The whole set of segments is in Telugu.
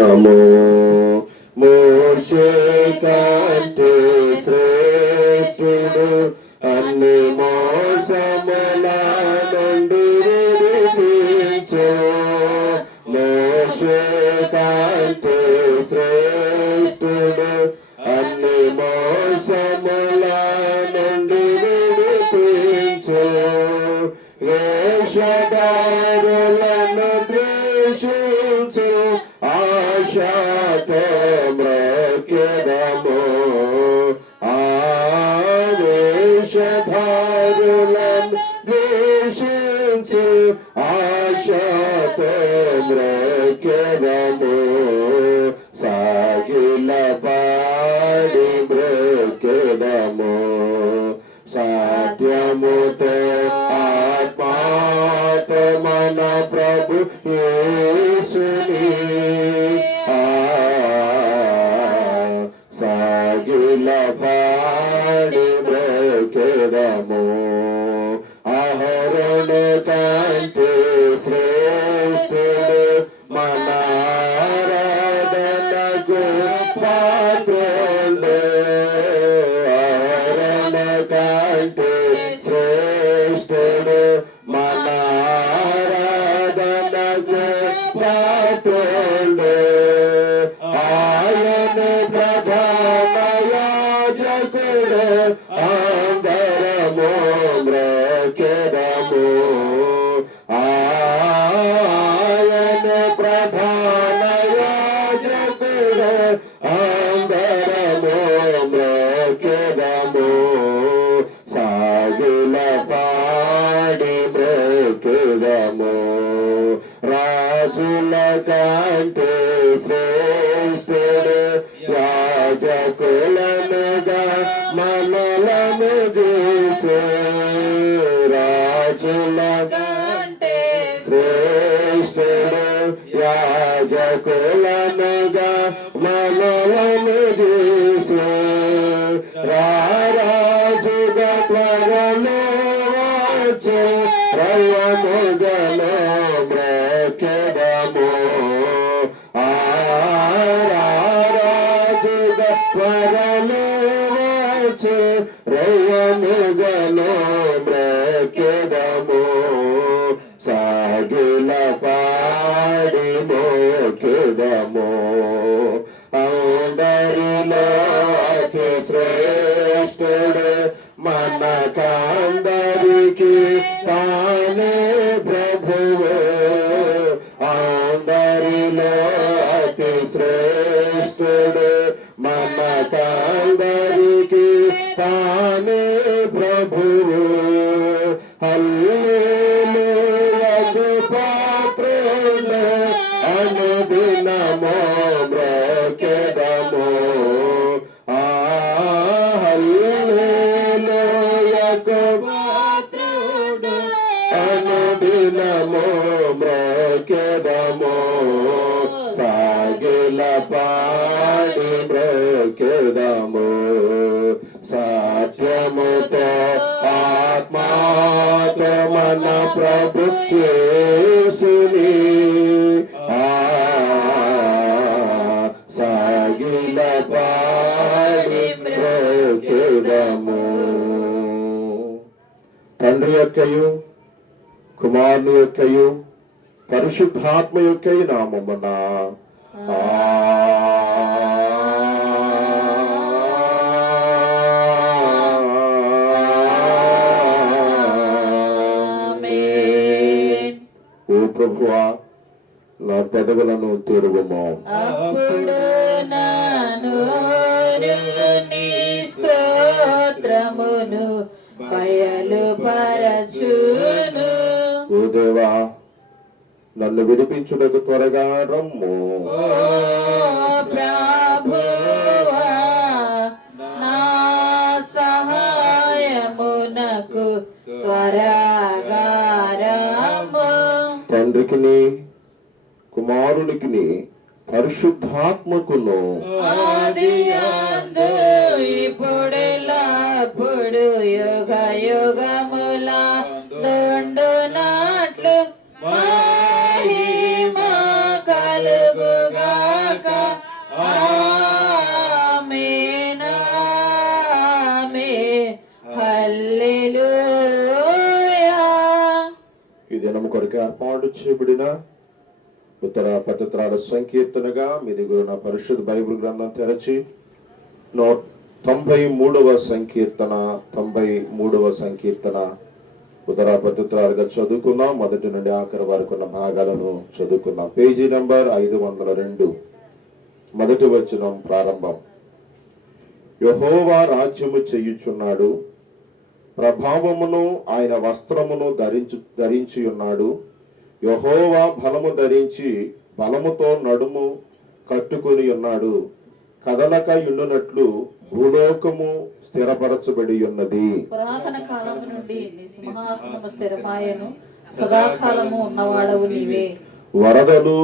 శ్రేష్టము మోషే కంటే శ్రేష్ఠుడు అన్ని మోసముల నుండి విడిపించు మోషే కంటే శ్రేష్ఠుడు అన్ని మోసముల నుండి విడిపించు వేషధారులను ద్వేషించు ఆశతో మ్రొక్కెదము వేషధారులను ద్వేషించు ఆశతో మ్రొక్కెదము సాగిల పాడి మ్రొక్కెదము సాధ్యముతో ఆత్మాతో మన ప్రభు యేసుని సాగిల పాడి మ్రొక్కెదము అహరోను కంటే శ్రేష్ఠుడు మన ఆరాధనకు పాత్రుడు అహరోను కంటే శ్రేష్ఠుడు మన ఆరాధనకు పాత్రుడు ఆయన ప్రధాన యాజకుడు అందరము మ్రొక్కెదము ఆయన ప్రధాన యాజకుడు అందరము మ్రొక్కెదము సాగిల పాడి మ్రొక్కెదము రాజుల కంటే శ్రేష్ఠుడు యాజకులనుగా మనలను చేసే రాజుల కంటే శ్రేష్ఠుడు యాజకులనుగా మనలను చేసే రారాజుగా త్వరలో వచ్చే రయముగలో మ్రొక్కెదము రారాజుగా త్వరలో వచ్చే రయముగలో మ్రొక్కెదము సాగిల పాడి మోకెదము అందరిలో అతి శ్రేష్ఠుడు మనకందరికి తానే ప్రభువు అందరిలో అతి శ్రేష్ఠుడు మనకందరికి తానే ప్రభువు హల్లెలూయాకు పాత్రుడు అనుదినము మ్రొక్కెదము హల్లెలూయాకు పాత్రుడు అనుదినము మ్రొక్కెదము సాగిల పాడి మ్రొక్కెదము సత్యముతో ఆత్మాతో మన ప్రభు యేసుని సాగిల పాడి మ్రొక్కెదము తండ్రి యొక్కయు కుమారుని యొక్కయు పరిశుద్ధాత్మ యొక్కయు నామమున ఓ ప్రభువా నా పెదవులను తెరువుము అప్పుడు నా నోరు నీ స్తోత్రమును బయలుపరచును ఓ దేవా నన్ను విడిపించుటకు త్వరగా రమ్ము ఓ ప్రభువా నా సహాయమునకు త్వరగా రమ్ము తండ్రికిని కుమారునికిని పరిశుద్ధాత్మకును ఆదియందు ఇప్పుడెల్లప్పుడు యుగ యుగముల దొండునాట్లు మహిమ కలుగుగాక ఆమేన్ ఆమేన్ హల్లెలూయా. ఈ దినము కొరకు ఏర్పాటు చేయబడిన ఉత్తర పత్రాల సంకీర్తనగా మీ దగ్గర ఉన్న పరిశుద్ధ బైబిల్ గ్రంథం తెరచి 93వ సంకీర్తన 93వ సంకీర్తన ఉత్తర పత్రాలుగా చదువుకుందాం. మొదటి నుండి ఆఖరి వరకు ఉన్న భాగాలను చదువుకుందాం. పేజీ నంబర్ 502, మొదటి వచనం ప్రారంభం. యెహోవా రాజ్యము చేయుచున్నాడు, ప్రభావమును ఆయన వస్త్రమును ధరించి ఉన్నాడు. యెహోవా బలము ధరించి బలముతో నడుము కట్టుకొని ఉన్నాడు. కదలక యుండునట్లు భూలోకము స్థిరపరచబడి ఉన్నది. పురాతన కాలము నుండి నీ సింహాసనము స్థిరమాయను, సదాకాలము ఉన్నవాడవు నీవే. వరదలు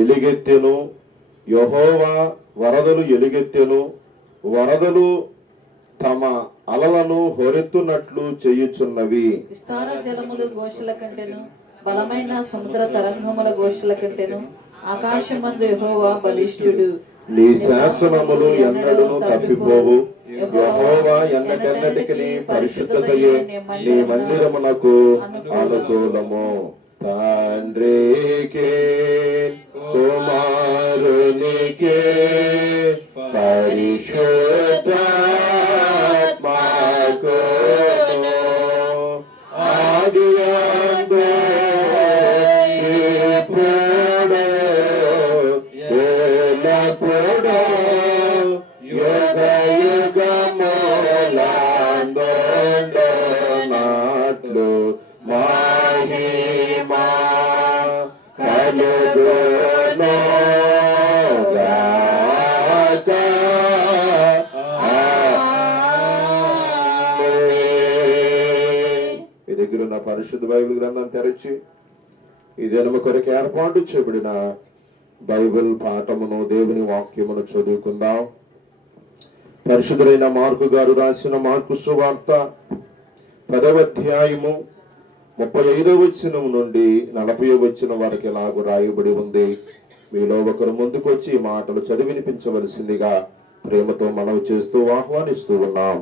ఎలుగెత్తెను, యెహోవా వరదలు ఎలుగెత్తెను. వరదలు తమ అలలను హొరెత్తునట్లు చేయుచున్నవి. విస్తార జలములు ఘోషల కంటెను, బలమైన సముద్ర తరంగముల ఘోషల కంటెను ఆకాశమందు యెహోవా బలిష్ఠుడు. నీ శాసనములు ఎన్నడూను తప్పిపోవు. యెహోవా ఎన్నటెన్నటికి పరిశుద్ధతయే నీ మందిరమునకు అనుకూలము. తండ్రికి కుమారునికి పరిశుద్ధాత్మకును ఆదియందు ఇప్పుడు ఎల్లప్పుడూ యుగయుగములందుండునట్లు మహిమా కలుగును గాక. ఆమేన్. మీ దగ్గర ఉన్న పరిశుద్ధ బైబిల్ గ్రంథం తెరచి ఈ దినము కొరకు ఏర్పాటు చేయబడిన బైబిల్ పాఠమును, దేవుని వాక్యమును చదువుకుందాం. పరిశుద్ధులైన మార్కు గారు రాసిన మార్కు సువార్త 10వ అధ్యాయము 35వ వచనం నుండి 40వ వచనం వరకు ఎలాగూ రాయబడి ఉంది. మీలో ఒకరు ముందుకొచ్చి ఈ మాటలు చదివినిపించవలసిందిగా ప్రేమతో మనవి చేస్తూ ఆహ్వానిస్తూ ఉన్నాం.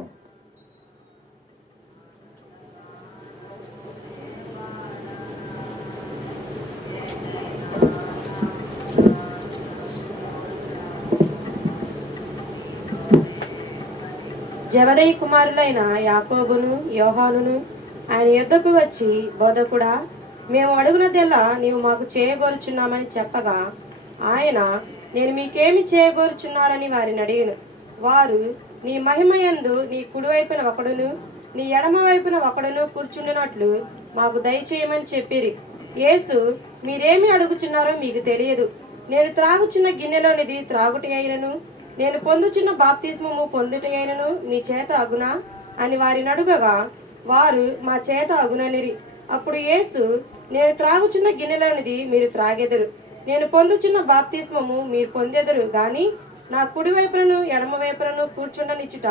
జెబెదయి కుమారులైన యాకోబును యోహానును ఆయన యుద్ధకు వచ్చి, బోధకుడా, మేము అడుగునదెల్లా నీవు మాకు చేయగోరుచున్నామని చెప్పగా ఆయన, నేను మీకేమి చేయగోరుచున్నారని వారిని అడిగిను. వారు, నీ మహిమయందు నీ కుడివైపున ఒకడును నీ ఎడమ వైపున ఒకడును కూర్చుండినట్లు మాకు దయచేయమని చెప్పిరి. యేసు, మీరేమి అడుగుచున్నారో మీకు తెలియదు. నేను త్రాగుచున్న గిన్నెలోనిది త్రాగుటి అయినను, నేను పొందుచున్న బాప్తిస్మము పొందుటి అయినను మీ చేత అగునా అని వారిని అడుగగా వారు, మా చేత అగుననిరి. అప్పుడు యేసు, నేను త్రాగుచున్న గిన్నెలోనిది మీరు త్రాగెదరు, నేను పొందుచున్న బాప్తిస్మము మీరు పొందెదరు గాని నా కుడి వైపులను ఎడమ వైపులను కూర్చుండనిచ్చుట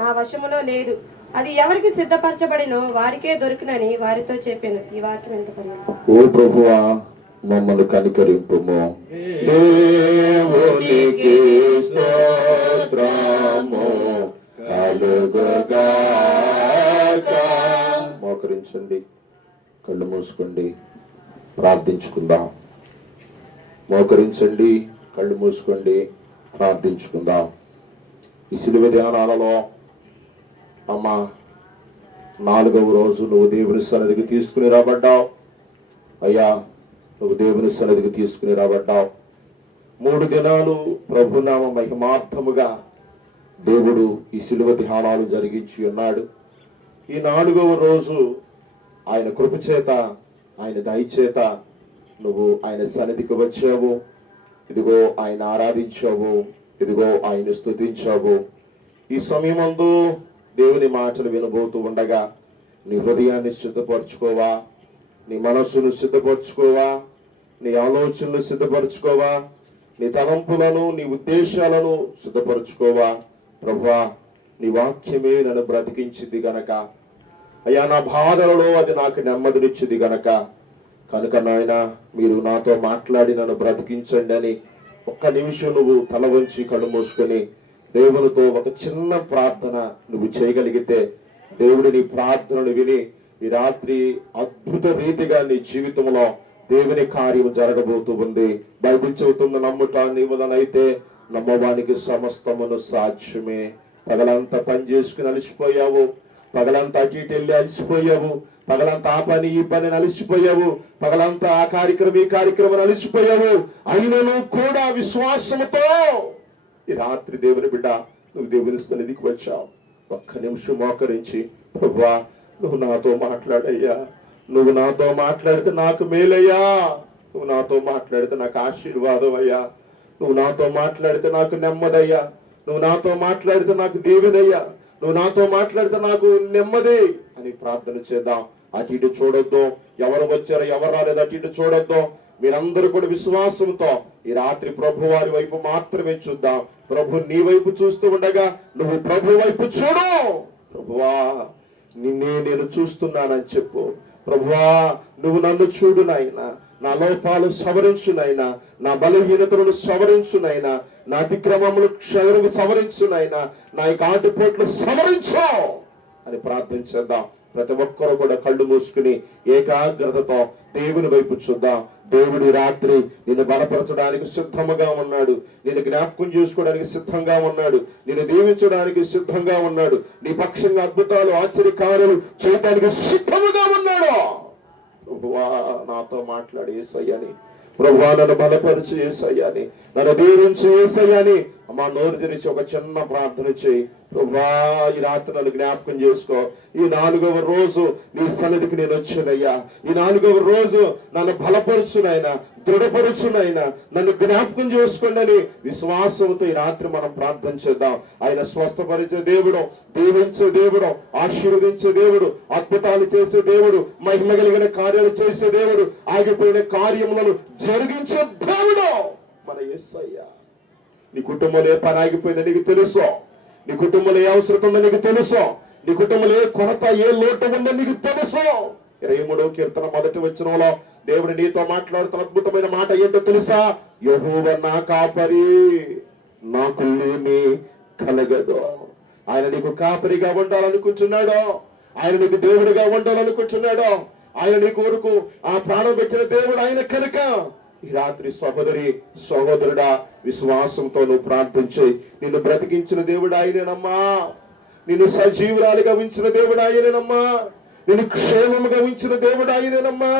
నా వశములో లేదు. అది ఎవరికి సిద్ధపరచబడినో వారికే దొరుకునని వారితో చెప్పాను. ఈ వాక్యం ఎంత పర్యంతం. ఓ ప్రభువా, మమ్మల్ని కనికరింపుము. దేవునికి స్తోత్రము కలుగుగాక. మోకరించండి, కళ్ళు మూసుకోండి, ప్రార్థించుకుందాం. మోకరించండి, కళ్ళు మూసుకోండి, ప్రార్థించుకుందాం. ఈ సిలువ ధ్యానాలలో అమ్మా 4వ రోజు నువ్వు దేవుని సన్నిధికి తీసుకుని రాబడ్డావు. అయ్యా, నువ్వు దేవుని సన్నిధికి తీసుకుని రాబడ్డావు. 3 దినాలు ప్రభునామ మహిమార్థముగా దేవుడు ఈ సిలువ ధ్యానాలు జరిగించి ఉన్నాడు. ఈ 4వ రోజు ఆయన కృపచేత, ఆయన దయచేత నువ్వు ఆయన సన్నిధికి వచ్చావు. ఇదిగో ఆయన ఆరాధించావు, ఇదిగో ఆయన స్తుతించావు. ఈ సమయమందు దేవుని మాటలు వినబోతూ ఉండగా నీ హృదయాన్ని సిద్ధపరచుకోవా, నీ మనస్సును సిద్ధపరచుకోవా, నీ ఆలోచనలు సిద్ధపరచుకోవా, నీ తలంపులను, నీ ఉద్దేశాలను సిద్ధపరచుకోవా. ప్రభువా, నీ వాక్యమే నన్ను బ్రతికించింది గనక, అయ్యా నా బాధలలో అది నాకు నెమ్మదినిచ్చింది గనక నాయన మీరు నాతో మాట్లాడి నన్ను బ్రతికించండి అని ఒక్క నిమిషం నువ్వు తల వంచి కళ్ళు మూసుకొని దేవునితో ఒక చిన్న ప్రార్థన నువ్వు చేయగలిగితే దేవుడు నీ ప్రార్థనను విని ఈ రాత్రి అద్భుత రీతిగా నీ జీవితంలో దేవుని కార్యం జరగబోతూ ఉంది. బైబిల్ చెబుతున్న నమ్ముట నీవునైతే నమ్మవానికి సమస్తమును సాధ్యమే. పగలంతా పని చేసుకుని అలసిపోయావు, పగలంతా అటు ఇటు వెళ్ళి అలసిపోయావు, పగలంతా ఆ పని ఈ పని అలసిపోయావు, పగలంతా ఆ కార్యక్రమం ఈ కార్యక్రమం అలసిపోయావు. అయినను కూడా విశ్వాసముతో ఈ రాత్రి దేవుని బిడ్డ నువ్వు దేవుని సన్నిధికి వచ్చావు. ఒక్క నిమిషం మోకరించి, ప్రభువా నువ్వు నాతో మాట్లాడయ్యా, నువ్వు నాతో మాట్లాడితే నాకు మేలయ్యా, నువ్వు నాతో మాట్లాడితే నాకు ఆశీర్వాదం అయ్యా, నువ్వు నాతో మాట్లాడితే నాకు నెమ్మదయ్యా, నువ్వు నాతో మాట్లాడితే నాకు దీవెనయ్యా, నువ్వు నాతో మాట్లాడితే నాకు నెమ్మది అని ప్రార్థన చేద్దాం. అటు ఇటు చూడొద్దు, ఎవరు వచ్చారో ఎవరు రాలేదు అటు ఇటు చూడొద్దు. మీరందరూ కూడా విశ్వాసంతో ఈ రాత్రి ప్రభు వారి వైపు మాత్రమే చూద్దాం. ప్రభు నీ వైపు చూస్తూ ఉండగా నువ్వు ప్రభు వైపు చూడు. ప్రభువా నిన్నే నేను చూస్తున్నానని చెప్పు. ప్రభువా నువ్వు నన్ను చూడు నాయనా, నా లోపాలు సవరించు నాయనా, నా బలహీనతలను సవరించు నాయనా, నా అతిక్రమములు సవరించు నాయనా, నా యొక్క ఆటుపోట్లు సవరించు అని ప్రార్థన చేద్దాం. ప్రతి ఒక్కరు కూడా కళ్ళు మూసుకుని ఏకాగ్రతతో దేవుని వైపు చూద్దాం. దేవుడి రాత్రి నిన్ను బలపరచడానికి సిద్ధముగా ఉన్నాడు, నిన్ను జ్ఞాపకం చేసుకోవడానికి సిద్ధంగా ఉన్నాడు, నిన్ను దీవించడానికి సిద్ధంగా ఉన్నాడు, నీ పక్షంగా అద్భుతాలు ఆశ్చర్యకార్యాలు చేయడానికి సిద్ధముగా ఉన్నాడు. ప్రభువా నాతో మాట్లాడి యేసయ్యని, ప్రభువా నన్ను బలపరిచి యేసయ్యని, నన్ను దీవించి యేసయ్యని అమ్మా నోరు తెరిచి ఒక చిన్న ప్రార్థన చేయి. ప్రభువా ఈ రాత్రి నన్ను జ్ఞాపకం చేసుకో. ఈ 4వ రోజు నీ సన్నిధికి నేను వచ్చానయ్యా, ఈ 4వ రోజు నన్ను బలపరుచునైనా, దృఢపరుచునైనా, నన్ను జ్ఞాపకం చేసుకోండి విశ్వాసంతో ఈ రాత్రి మనం ప్రార్థన చేద్దాం. ఆయన స్వస్థపరిచే దేవుడు, దీవించే దేవుడు, ఆశీర్వదించే దేవుడు, అద్భుతాలు చేసే దేవుడు, మహిమ కలిగిన కార్యాలు చేసే దేవుడు, ఆగిపోయిన కార్యములను జరిగించే దేవుడు మన యేసయ్య. నీ కుటుంబంలో ఏ పని ఆగిపోయిందో నీకు తెలుసు, నీ కుటుంబంలో ఏ అవసరం ఉందో నీకు తెలుసు, నీ కుటుంబంలో ఏ కొరత ఏ లోటు ఉందో నీకు తెలుసు. 23వ కీర్తన 1వ వచనంలో దేవుడు నీతో మాట్లాడుతున్న అద్భుతమైన మాట ఏంటో తెలుసా? యెహోవా నా కాపరి, నాకు లేమి కలగదు. ఆయన నీకు కాపరిగా ఉండాలనుకుంటున్నాడు, ఆయన నీకు దేవుడిగా ఉండాలనుకుంటున్నాడు, ఆయన నీ కొరకు ఆ ప్రాణం పెట్టిన దేవుడు ఆయన కనుక ఈ రాత్రి సహోదరి సహోదరుడా విశ్వాసంతో నువ్వు ప్రార్థించి, నిన్ను బ్రతికించిన దేవుడు ఆయనేనమ్మా, నిన్ను సజీవురాలుగా ఉంచిన దేవుడు ఆయనేనమ్మా, నిన్ను క్షేమముగా ఉంచిన దేవుడు ఆయనేనమ్మా,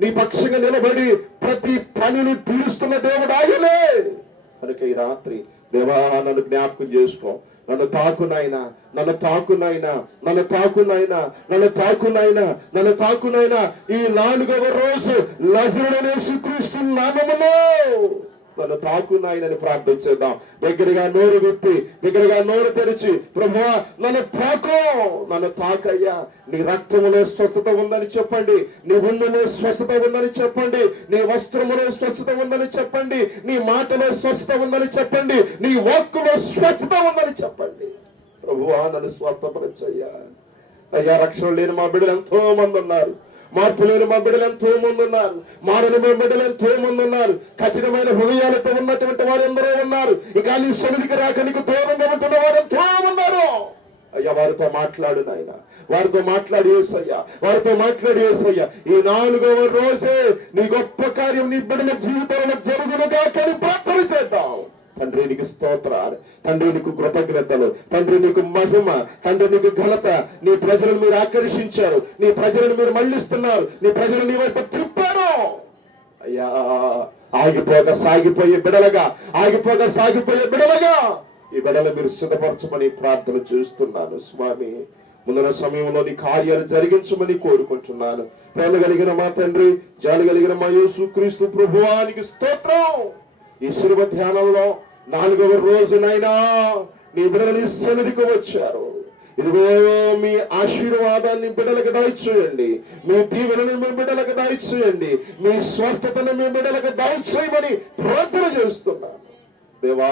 నీ పక్షంగా నిలబడి ప్రతి పనిని తీరుస్తున్న దేవుడు ఆయనే కనుక ఈ రాత్రి దేవా నన్ను జ్ఞాపకం చేసుకో, నన్ను తాకునైనా, నన్ను తాకునైనా, నన్ను తాకునైనా, నన్ను తాకునైనా, నన్ను తాకునైనా ఈ 4వ రోజు నజరుడైన యేసుక్రీస్తు నామములో నన్ను తాకునాయనని ప్రార్థన చేద్దాం. దగ్గరగా నోరు విప్పి, దగ్గరగా నోరు తెరిచి, ప్రభువా నన్ను తాకు, నన్ను తాకయ్యా. నీ రక్తములో స్వస్థత ఉందని చెప్పండి, నీ ఒళ్ళులో స్వస్థత ఉందని చెప్పండి, నీ వస్త్రములో స్వస్థత ఉందని చెప్పండి, నీ మాటలో స్వస్థత ఉందని చెప్పండి, నీ వాక్కులో స్వస్థత ఉందని చెప్పండి. ప్రభువా నన్ను స్వస్థపరచయ్యా. అయ్యా రక్షణ లేని మా బిడ్డలు ఎంతో మంది ఉన్నారు, మార్పు లేని మా బిడ్డలు ఎంతో మంది ఉన్నారు, మారని మా బిడ్డలు ఎంతో మంది ఉన్నారు, కఠినమైన హృదయాలతో ఉన్నటువంటి వారు ఎందరో ఉన్నారు, ఇక నీ సన్నిధికి రాక నీకు దూరంగా ఉంటున్న వారు ఎంతో ఉన్నారు. అయ్యా వారితో మాట్లాడు నాయన, వారితో మాట్లాడి యేసయ్యా, వారితో మాట్లాడి యేసయ్యా. ఈ 4వ రోజే నీ గొప్ప కార్యం నీ బిడ్డల జీవితంలో జరుగునుగా కానీ ప్రార్థన చేద్దాం. తండ్రి నీకు స్తోత్రాలు, తండ్రి నీకు కృతజ్ఞతలు, తండ్రి నీకు మహిమ, తండ్రి నీకు ఘనత. నీ ప్రజలను మీరు ఆకర్షించారు, నీ ప్రజలను మీరు మళ్ళిస్తున్నారు, నీ ప్రజలు నీ వైపు తిప్పారు. అయ్యా ఆగిపోక సాగిపోయే బిడలగా, ఆగిపోక సాగిపోయే బిడలగా ఈ బిడలు మీరు సిద్ధపరచమని ప్రార్థన చేస్తున్నాను స్వామి. ముందున్న సమయంలో నీ కార్యాలు జరిగించమని కోరుకుంటున్నాను. ప్రేమ కలిగిన మా తండ్రి, జాలి కలిగిన మా యేసుక్రీస్తు ప్రభువానికి స్తోత్రం. ఈ శిలువ ధ్యానంలో 4వ రోజునైనా నీ బిడ్డలు నీ సన్నిధికి వచ్చారు. ఇదిగో మీ ఆశీర్వాదాన్ని బిడ్డలకు దయచేయండి, మీ దీవెనను మీ బిడ్డలకు దయచేయండి, మీ స్వస్థతను మీ బిడ్డలకు దయచేయమని ప్రార్థన చేస్తున్నాను. దేవా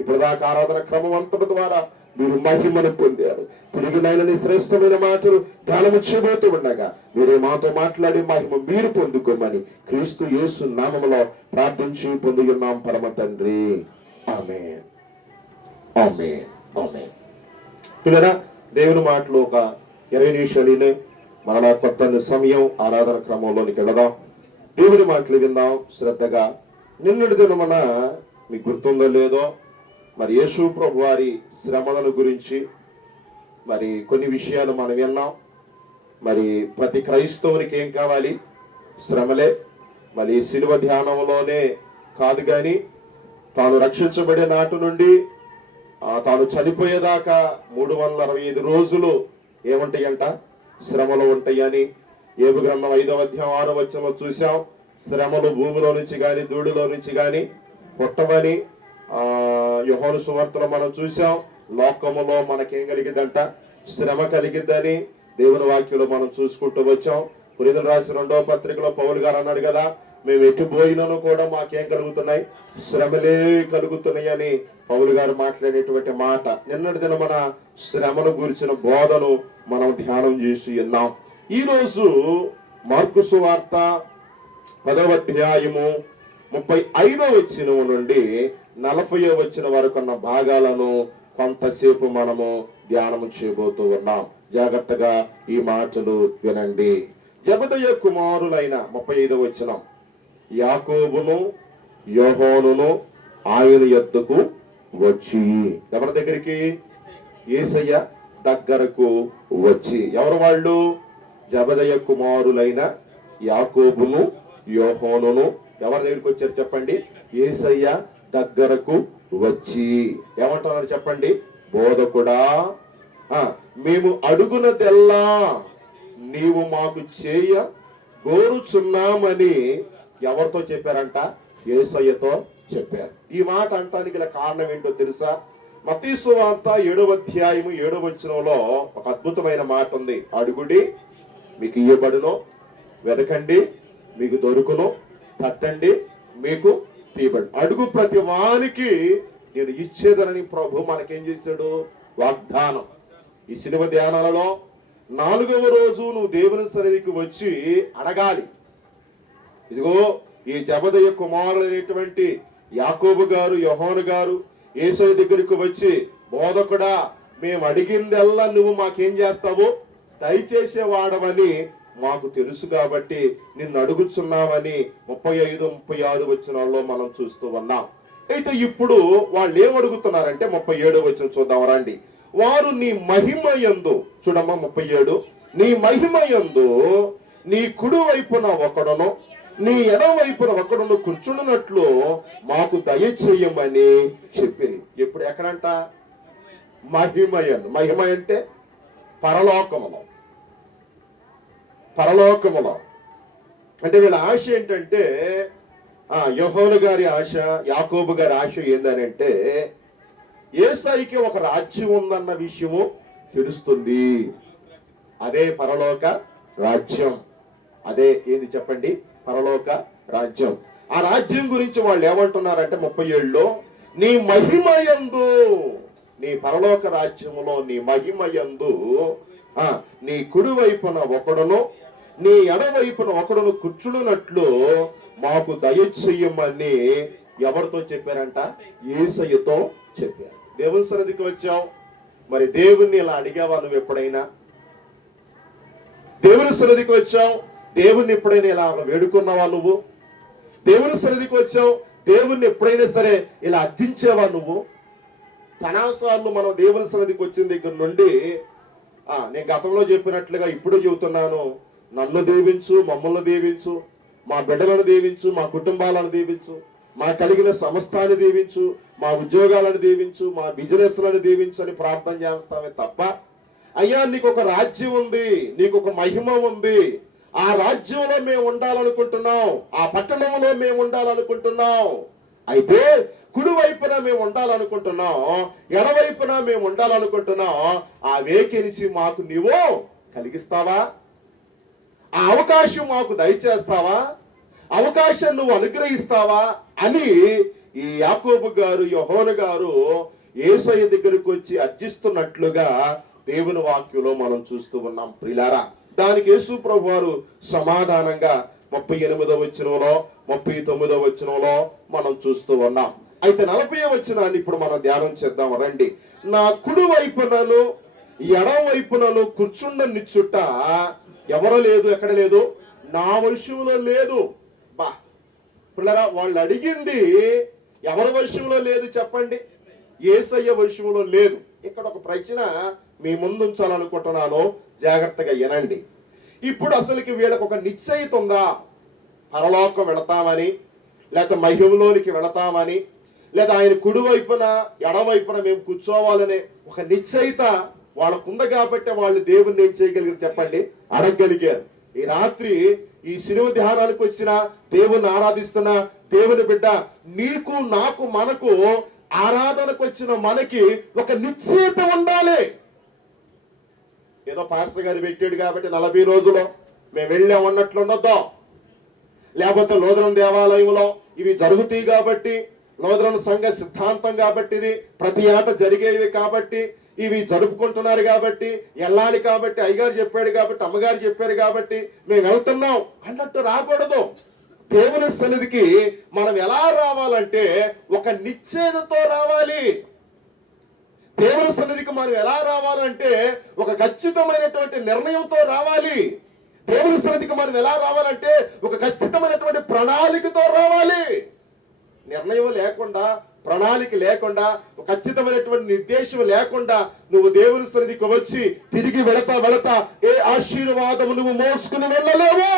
ఇప్పుడు దాకా ఆరాధన క్రమం అంతటి ద్వారా మీరు మహిమను పొందారు. తిరిగి నాయన శ్రేష్టమైన మాటలు ధ్యానము చేయబోతూ ఉండగా మీరే మాతో మాట్లాడి మహిమ మీరు పొందుకోమని క్రీస్తు యేసు నామములో ప్రార్థించి పొందుకున్నాం పరమ తండ్రి. ఆమేన్, ఆమేన్, ఆమేన్. పిల్లరా, దేవుని మాటలు ఒక 20 నిమిషాలు మరలా కొత్త సమయం ఆరాధన క్రమంలోనికి వెళదాం. దేవుని మాటలు విందాం శ్రద్ధగా. నిన్నటి దినమున మీకు గుర్తుందో లేదో, మరి యేసు ప్రభు వారి శ్రమలను గురించి మరి కొన్ని విషయాలు మనం విన్నాం. మరి ప్రతి క్రైస్తవునికి ఏం కావాలి? శ్రమలే. మరి శిలువ ధ్యానంలోనే కాదు కానీ తాను రక్షించబడే నాటి నుండి తాను చనిపోయేదాకా 365 రోజులు ఏముంటాయంట? శ్రమలు ఉంటాయని యోబు గ్రంథం 5వ అధ్యాయం 6వ వచనంలో చూసాం. శ్రమలు భూమిలో నుంచి గాని ధూళిలో నుంచి గాని పుట్టవని యోహాను సువార్తలో మనం చూసాం. లోకములో మనకేం కలిగిద్దంట? శ్రమ కలిగిద్దని దేవుని వాక్యంలో మనం చూసుకుంటూ వచ్చాం. కొరింథీయులకు రాసిన 2వ పత్రికలో పౌలు గారు అన్నాడు కదా, మేము ఎటు పోయినను కూడా మాకేం కలుగుతున్నాయి? శ్రమలే కలుగుతున్నాయి అని పౌలు గారు మాట్లాడేటువంటి మాట. నిన్నటి దిన మన శ్రమను గురించిన బోధను మనం ధ్యానం చేసి ఉన్నాం. ఈ రోజు మార్కు సువార్త 10వ అధ్యాయము 35వ వచనం నుండి 40వ వచనం వరకు ఉన్న భాగాలను కొంతసేపు మనము ధ్యానము చేయబోతూ ఉన్నాం. జాగ్రత్తగా ఈ మాటలు వినండి. జెబెదయి కుమారులైన 35వ వచనం, యాకోబును యోహానును ఆయన యొద్దకు వచ్చి, ఎవరి దగ్గరికి? యేసయ్య దగ్గరకు వచ్చి. ఎవరు వాళ్ళు? జెబెదయి కుమారులైన యాకోబును యోహానును ఎవరి దగ్గరికి వచ్చారు చెప్పండి? యేసయ్య దగ్గరకు వచ్చి ఏమంటున్నారు చెప్పండి? బోధకుడా, మేము అడుగునదెల్లా నీవు మాకు చేయ గోరుచున్నామని ఎవరితో చెప్పారంట? యేసయ్యతో చెప్పారు. ఈ మాట అంటానికి గల కారణం ఏంటో తెలుసా? మత్తయి సువార్త 7వ అధ్యాయము 7వ వచనంలో ఒక అద్భుతమైన మాట ఉంది. అడుగుడి మీకు ఇయ్యబడును, వెదకండి మీకు దొరుకును, తట్టండి మీకు తీయబడు. అడుగు ప్రతి వానికి నేను ఇచ్చేదనని ప్రభు మనకేం చేశాడు? వాగ్దానం. ఈ శిలువ ధ్యానాలలో 4వ రోజు నువ్వు దేవుని సన్నిధికి వచ్చి అడగాలి. ఇదిగో ఈ జెబెదయి కుమారులైనటువంటి యాకోబు గారు, యోహాను గారు యేసయ్య దగ్గరకు వచ్చి, బోధకుడా మేము అడిగిందల్లా నువ్వు మాకేం చేస్తావు? దయచేసేవాడవని మాకు తెలుసు కాబట్టి నిన్ను అడుగుచున్నామని 35, 36 వచనాల్లో మనం చూస్తూ ఉన్నాం. అయితే ఇప్పుడు వాళ్ళు ఏం అడుగుతున్నారంటే 37వ వచనం చూద్దాం రండి. వారు నీ మహిమ యందు, చూడమ్మా 37, నీ మహిమ యందు నీ కుడి వైపున ఒకడును నీ ఎడమ వైపున ఒకడును కూర్చున్నట్లు మాకు దయచేయమని చెప్పింది. ఎప్పుడు ఎక్కడంట? మహిమ యందు. మహిమ అంటే పరలోకములో. పరలోకములో అంటే వీళ్ళ ఆశ ఏంటంటే, యోహాను గారి ఆశ, యాకోబు గారి ఆశ ఏందనంటే యేసయ్యకి ఒక రాజ్యం ఉందన్న విషయము తెలుస్తుంది. అదే పరలోక రాజ్యం. అదే ఏది చెప్పండి? పరలోక రాజ్యం. ఆ రాజ్యం గురించి వాళ్ళు ఏమంటున్నారంటే 37లో, నీ మహిమ యందు, నీ పరలోక రాజ్యములో నీ మహిమ యందు నీ కుడి వైపున ఒకడును నీ ఎడవైపున ఒకడును కూర్చున్నట్లు మాకు దయచేయమని ఎవరితో చెప్పారంట? యేసయ్యతో చెప్పారు. దేవుని సన్నిధికి వచ్చావు, మరి దేవుణ్ణి ఇలా అడిగావా నువ్వు ఎప్పుడైనా? దేవుని సన్నిధికి వచ్చావు, దేవుణ్ణి ఎప్పుడైనా ఇలా వేడుకున్నావా నువ్వు? దేవుని సన్నిధికి వచ్చావు, దేవుణ్ణి ఎప్పుడైనా సరే ఇలా అర్జించావా నువ్వు? చాలాసార్లు మనం దేవుని సన్నిధికి వచ్చిన దగ్గర నుండి నేను గతంలో చెప్పినట్లుగా ఇప్పుడు చెబుతున్నాను, నన్ను దీవించు, మమ్మల్ని దీవించు, మా బిడ్డలను దీవించు, మా కుటుంబాలను దీవించు, మా కలిగిన సమస్తాన్ని దీవించు, మా ఉద్యోగాలను దీవించు, మా బిజినెస్లను దీవించు అని ప్రార్థన చేస్తామే తప్ప, అయ్యా నీకు ఒక రాజ్యం ఉంది, నీకు ఒక మహిమ ఉంది, ఆ రాజ్యంలో మేము ఉండాలనుకుంటున్నాం, ఆ పట్టణంలో మేము ఉండాలనుకుంటున్నాం, అయితే కుడి వైపున మేము ఉండాలనుకుంటున్నాం, ఎడవైపున మేము ఉండాలనుకుంటున్నాం, ఆ వేకెన్సీ మాకు నీవు కలిగిస్తావా? ఆ అవకాశం మాకు దయచేస్తావా? అవకాశం నువ్వు అనుగ్రహిస్తావా అని ఈ యాకోబు గారు, యోహాను గారు యేసయ్య దగ్గరికి వచ్చి అర్జిస్తున్నట్లుగా దేవుని వాక్యంలో మనం చూస్తూ ఉన్నాం ప్రియులారా. దానికి యేసు ప్రభు వారు సమాధానంగా 38వ వచనంలో 39వ వచనంలో మనం చూస్తూ ఉన్నాం. అయితే 40వ వచనాన్ని ఇప్పుడు మనం ధ్యానం చేద్దాం రండి. నా కుడి వైపునను ఎడమ వైపునను కూర్చుండనిచ్చుట ఎవరు లేదు, ఎక్కడ లేదు, నా వశంలో లేదు. బా పిల్లరా, వాళ్ళు అడిగింది ఎవరి వశంలో లేదు చెప్పండి? యేసయ్య వశంలో లేదు. ఇక్కడ ఒక ప్రశ్న మీ ముందు ఉంచాలనుకుంటున్నాను, జాగ్రత్తగా వినండి. ఇప్పుడు అసలుకి వీళ్ళకి ఒక నిశ్చయిత ఉందా? పరలోకం వెళతామని, లేదా మహిమలోనికి వెళతామని, లేదా ఆయన కుడి వైపున ఎడవైపున మేము కూర్చోవాలనే ఒక నిశ్చయిత వాళ్ళకుంది కాబట్టి వాళ్ళు దేవుణ్ణి ఏం చేయగలిగారు చెప్పండి? అడగగలిగారు. ఈ రాత్రి ఈ శిలువ ధ్యానానికి వచ్చిన దేవుణ్ణి ఆరాధిస్తున్న దేవుని బిడ్డ, నీకు నాకు మనకు ఆరాధనకు వచ్చిన మనకి ఒక నిశ్చయిత ఉండాలి. ఏదో పాస్టర్ గారు పెట్టాడు కాబట్టి 40 రోజులు మేము వెళ్ళాం అన్నట్లు ఉండొద్దు. లేకపోతే లూథరన్ దేవాలయంలో ఇవి జరుగుతాయి కాబట్టి, లూథరన్ సంఘ సిద్ధాంతం కాబట్టి, ఇది ప్రతి ఏట జరిగేవి కాబట్టి, ఇవి జరుపుకుంటున్నారు కాబట్టి, వెళ్ళాలి కాబట్టి, అయ్యగారు చెప్పాడు కాబట్టి, అమ్మగారు చెప్పారు కాబట్టి మేము వెళ్తున్నాం అన్నట్టు రాకూడదు. దేవుని సన్నిధికి మనం ఎలా రావాలంటే ఒక నిశ్చయతతో రావాలి. దేవుని సన్నిధికి మనం ఎలా రావాలంటే ఒక ఖచ్చితమైనటువంటి నిర్ణయంతో రావాలి. దేవుని సన్నిధికి మనం ఎలా రావాలంటే ఒక ఖచ్చితమైనటువంటి ప్రణాళికతో రావాలి. నిర్ణయం లేకుండా, ప్రణాళిక లేకుండా, ఒక ఖచ్చితమైనటువంటి నిర్దేశం లేకుండా నువ్వు దేవుని సన్నిధికి వచ్చి తిరిగి వెళతా ఏ ఆశీర్వాదము నువ్వు మోసుకుని వెళ్ళలేవు.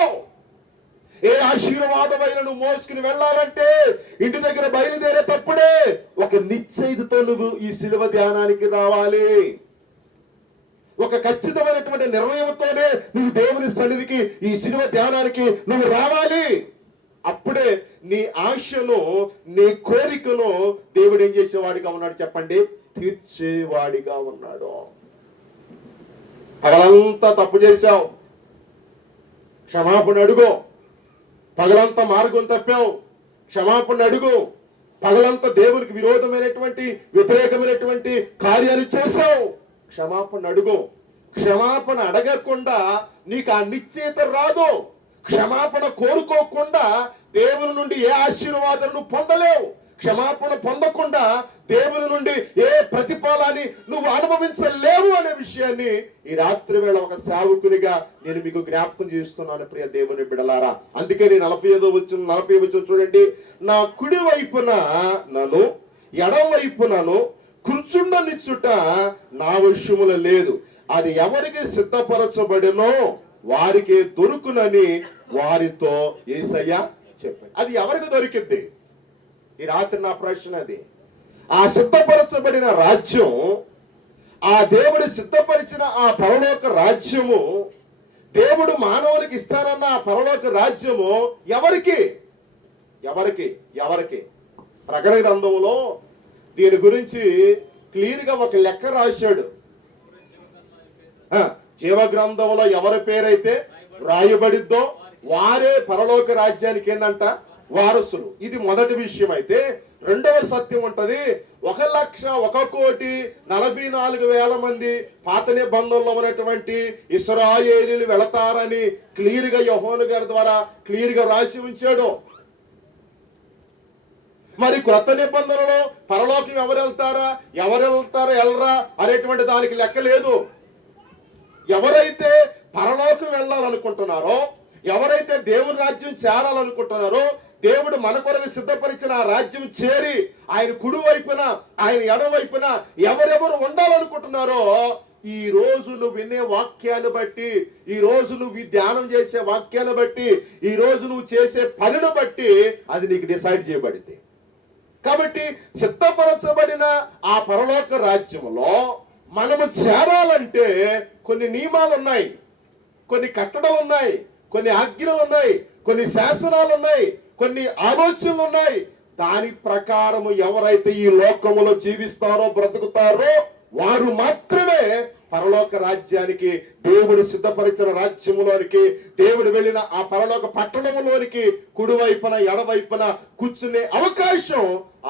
ఏ ఆశీర్వాదమైన నువ్వు మోసుకుని వెళ్ళాలంటే ఇంటి దగ్గర బయలుదేరేటప్పుడే ఒక నిశ్చయితతో నువ్వు ఈ శిలువ ధ్యానానికి రావాలి. ఒక ఖచ్చితమైనటువంటి నిర్ణయంతోనే నువ్వు దేవుని సన్నిధికి ఈ శిలువ ధ్యానానికి నువ్వు రావాలి. అప్పుడే నీ ఆశను, నీ కోరికను దేవుడు ఏం చేసేవాడిగా ఉన్నాడు చెప్పండి? తీర్చేవాడిగా ఉన్నాడు. పగలంతా తప్పు చేశావు, క్షమాపణ అడుగు. పగలంతా మార్గం తప్పావు, క్షమాపణ అడుగు. పగలంతా దేవునికి విరోధమైనటువంటి, వ్యతిరేకమైనటువంటి కార్యాలు చేశావు, క్షమాపణ అడుగు. క్షమాపణ అడగకుండా నీకు ఆ నిశ్చయిత రాదు. క్షమాపణ కోరుకోకుండా దేవుని నుండి ఏ ఆశీర్వాదం నువ్వు పొందలేవు. క్షమాపణ పొందకుండా దేవుని నుండి ఏ ప్రతిఫలాన్ని నువ్వు అనుభవించలేవు అనే విషయాన్ని ఈ రాత్రి వేళ ఒక సేవకునిగా నేను మీకు జ్ఞాపకం చేస్తున్నాను ప్రియ దేవుని బిడలారా. అందుకే నేను 40 వచనం చూడండి. నా కుడి వైపున నన్ను ఎడమ వైపునను కూర్చుండనిచ్చుట నా వశములో లేదు. అది ఎవరికి సిద్ధపరచబడినో వారికి దొరుకునని వారితో యేసయ్య చెప్పాడు. అది ఎవరికి దొరికింది? ఈ రాత్రి నా ప్రశ్న అది. ఆ సిద్ధపరచబడిన రాజ్యం, ఆ దేవుడు సిద్ధపరిచిన ఆ పరలోక రాజ్యము, దేవుడు మానవునికి ఇస్తానన్న ఆ పరలోక రాజ్యము ఎవరికి? ఎవరికి? ఎవరికి? ప్రకటన గ్రంథంలో దీని గురించి క్లియర్ గా ఒక లెక్క రాశాడు. జీవ గ్రంథంలో ఎవరి పేరైతే రాయబడిద్దో వారే పరలోక రాజ్యానికి ఏందంట? వారసులు. ఇది మొదటి విషయం. అయితే రెండవ సత్యం ఉంటది. 1,01,44,000 మంది పాత నిబంధనలో ఉన్నటువంటి ఇశ్రాయేలీయులు వెళతారని క్లియర్ గా యోహాను గారి ద్వారా క్లియర్ గా రాసి ఉంచాడు. మరి కొత్త నిబంధనలో పరలోకం ఎవరు వెళ్తారా, వెళ్ళరా అనేటువంటి దానికి లెక్క లేదు. ఎవరైతే పరలోకం వెళ్ళాలనుకుంటున్నారో, ఎవరైతే దేవుని రాజ్యం చేరాలనుకుంటున్నారో, దేవుడు మన కొరకు సిద్ధపరిచిన ఆ రాజ్యం చేరి ఆయన కుడి వైపున, ఆయన ఎడమ వైపున ఎవరెవరు ఉండాలనుకుంటున్నారో, ఈ రోజు నువ్వు వినే వాక్యాన్ని బట్టి, ఈ రోజు నువ్వు ధ్యానం చేసే వాక్యాన్ని బట్టి, ఈ రోజు నువ్వు చేసే పనిని బట్టి అది నీకు డిసైడ్ చేయబడింది. కాబట్టి సిద్ధపరచబడిన ఆ పరలోక రాజ్యంలో మనము చేరాలంటే కొన్ని నియమాలు ఉన్నాయి, కొన్ని కట్టడలు ఉన్నాయి, కొన్ని ఆజ్ఞలు ఉన్నాయి, కొన్ని శాసనాలు ఉన్నాయి, కొన్ని ఆలోచనలు ఉన్నాయి. దాని ప్రకారము ఎవరైతే ఈ లోకములో జీవిస్తారో, బ్రతుకుతారో వారు మాత్రమే పరలోక రాజ్యానికి, దేవుడు సిద్ధపరిచిన రాజ్యములోనికి, దేవుడు వెళ్ళిన ఆ పరలోక పట్టణములోనికి కుడివైపున ఎడవైపున కూర్చునే అవకాశం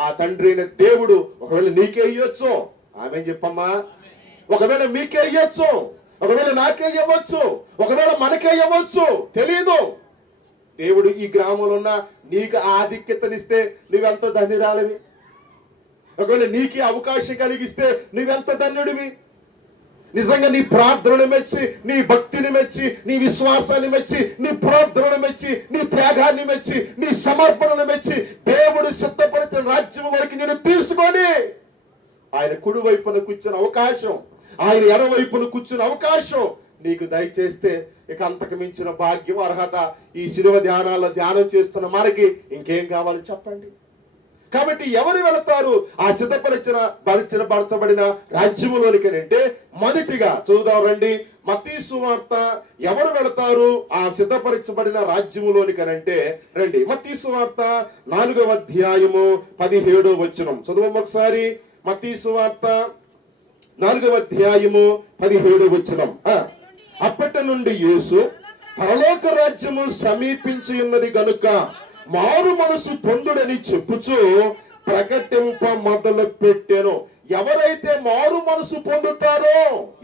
ఆ తండ్రి అయిన దేవుడు ఒకవేళ నీకే ఇయ్యొచ్చు. ఆమె చెప్పమ్మా, ఒకవేళ మీకే ఇయ్యొచ్చు, ఒకవేళ నాకే ఇవ్వచ్చు, ఒకవేళ మనకే ఇవ్వచ్చు, తెలియదు. దేవుడు ఈ గ్రామంలో ఉన్న నీకు ఆధిక్యతనిస్తే నువ్వెంత ధన్యురాలివి. ఒకవేళ నీకే అవకాశం కలిగిస్తే నువ్వెంత ధన్యుడివి. నిజంగా నీ ప్రార్థనను మెచ్చి, నీ భక్తిని మెచ్చి, నీ విశ్వాసాన్ని మెచ్చి, నీ ప్రార్థనను మెచ్చి, నీ త్యాగాన్ని మెచ్చి, నీ సమర్పణను మెచ్చి దేవుడు సిద్ధపరిచిన రాజ్యం వరకు నేను తీసుకొని ఆయన కుడి వైపున కూర్చున్న అవకాశం, ఆయన ఎడవైపున కూర్చున్న అవకాశం నీకు దయచేస్తే ఇక అంతకు మించిన భాగ్యం, అర్హత ఈ శిలువ ధ్యానాల్లో ధ్యానం చేస్తున్న మనకి ఇంకేం కావాలి చెప్పండి. కాబట్టి ఎవరు వెళతారు ఆ పరచబడిన రాజ్యములోనికి అంటే, మొదటిగా చూద్దాం రండి, మత్తయి సువార్త ఎవరు వెళతారు ఆ సిద్ధపరచబడిన రాజ్యములోనికి అంటే, రండి మత్తయి సువార్త 4వ అధ్యాయము 17వ వచనం చదువు ఒకసారి. మత్తయి సువార్త 4వ అధ్యాయము 17వ వచనం. అప్పటి నుండి యేసు పరలోక రాజ్యము సమీపించి ఉన్నది గనుక మారు మనసు పొందుడని చెప్పుచు ప్రకటింప మొదలు పెట్టాను. ఎవరైతే మారు మనసు పొందుతారో,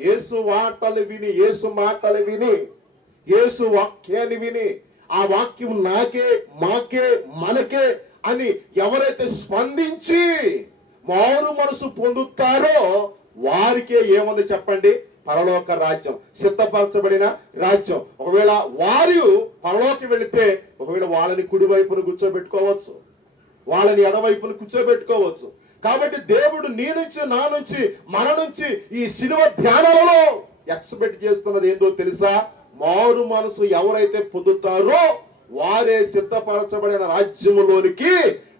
యేసు మాటలు విని, యేసు మాటలు విని, యేసు వాక్యాన్ని విని, ఆ వాక్యం నాకే, మాకే, మనకే అని ఎవరైతే స్పందించి మారు మనసు పొందుతారో వారికే ఏముంది చెప్పండి, పరలోక రాజ్యం, సిద్ధపరచబడిన రాజ్యం. ఒకవేళ వారు పరలోకి వెళితే ఒకవేళ వాళ్ళని కుడివైపును కూర్చోబెట్టుకోవచ్చు, వాళ్ళని ఎడవైపును కూర్చోబెట్టుకోవచ్చు. కాబట్టి దేవుడు నీ నుంచి, నా నుంచి, మన నుంచి ఈ శిలువ ధ్యానాలలో ఎక్స్పెక్ట్ చేస్తున్నది ఏందో తెలుసా? మారు మనసు ఎవరైతే పొందుతారో వారే సిద్ధపరచబడిన రాజ్యములోనికి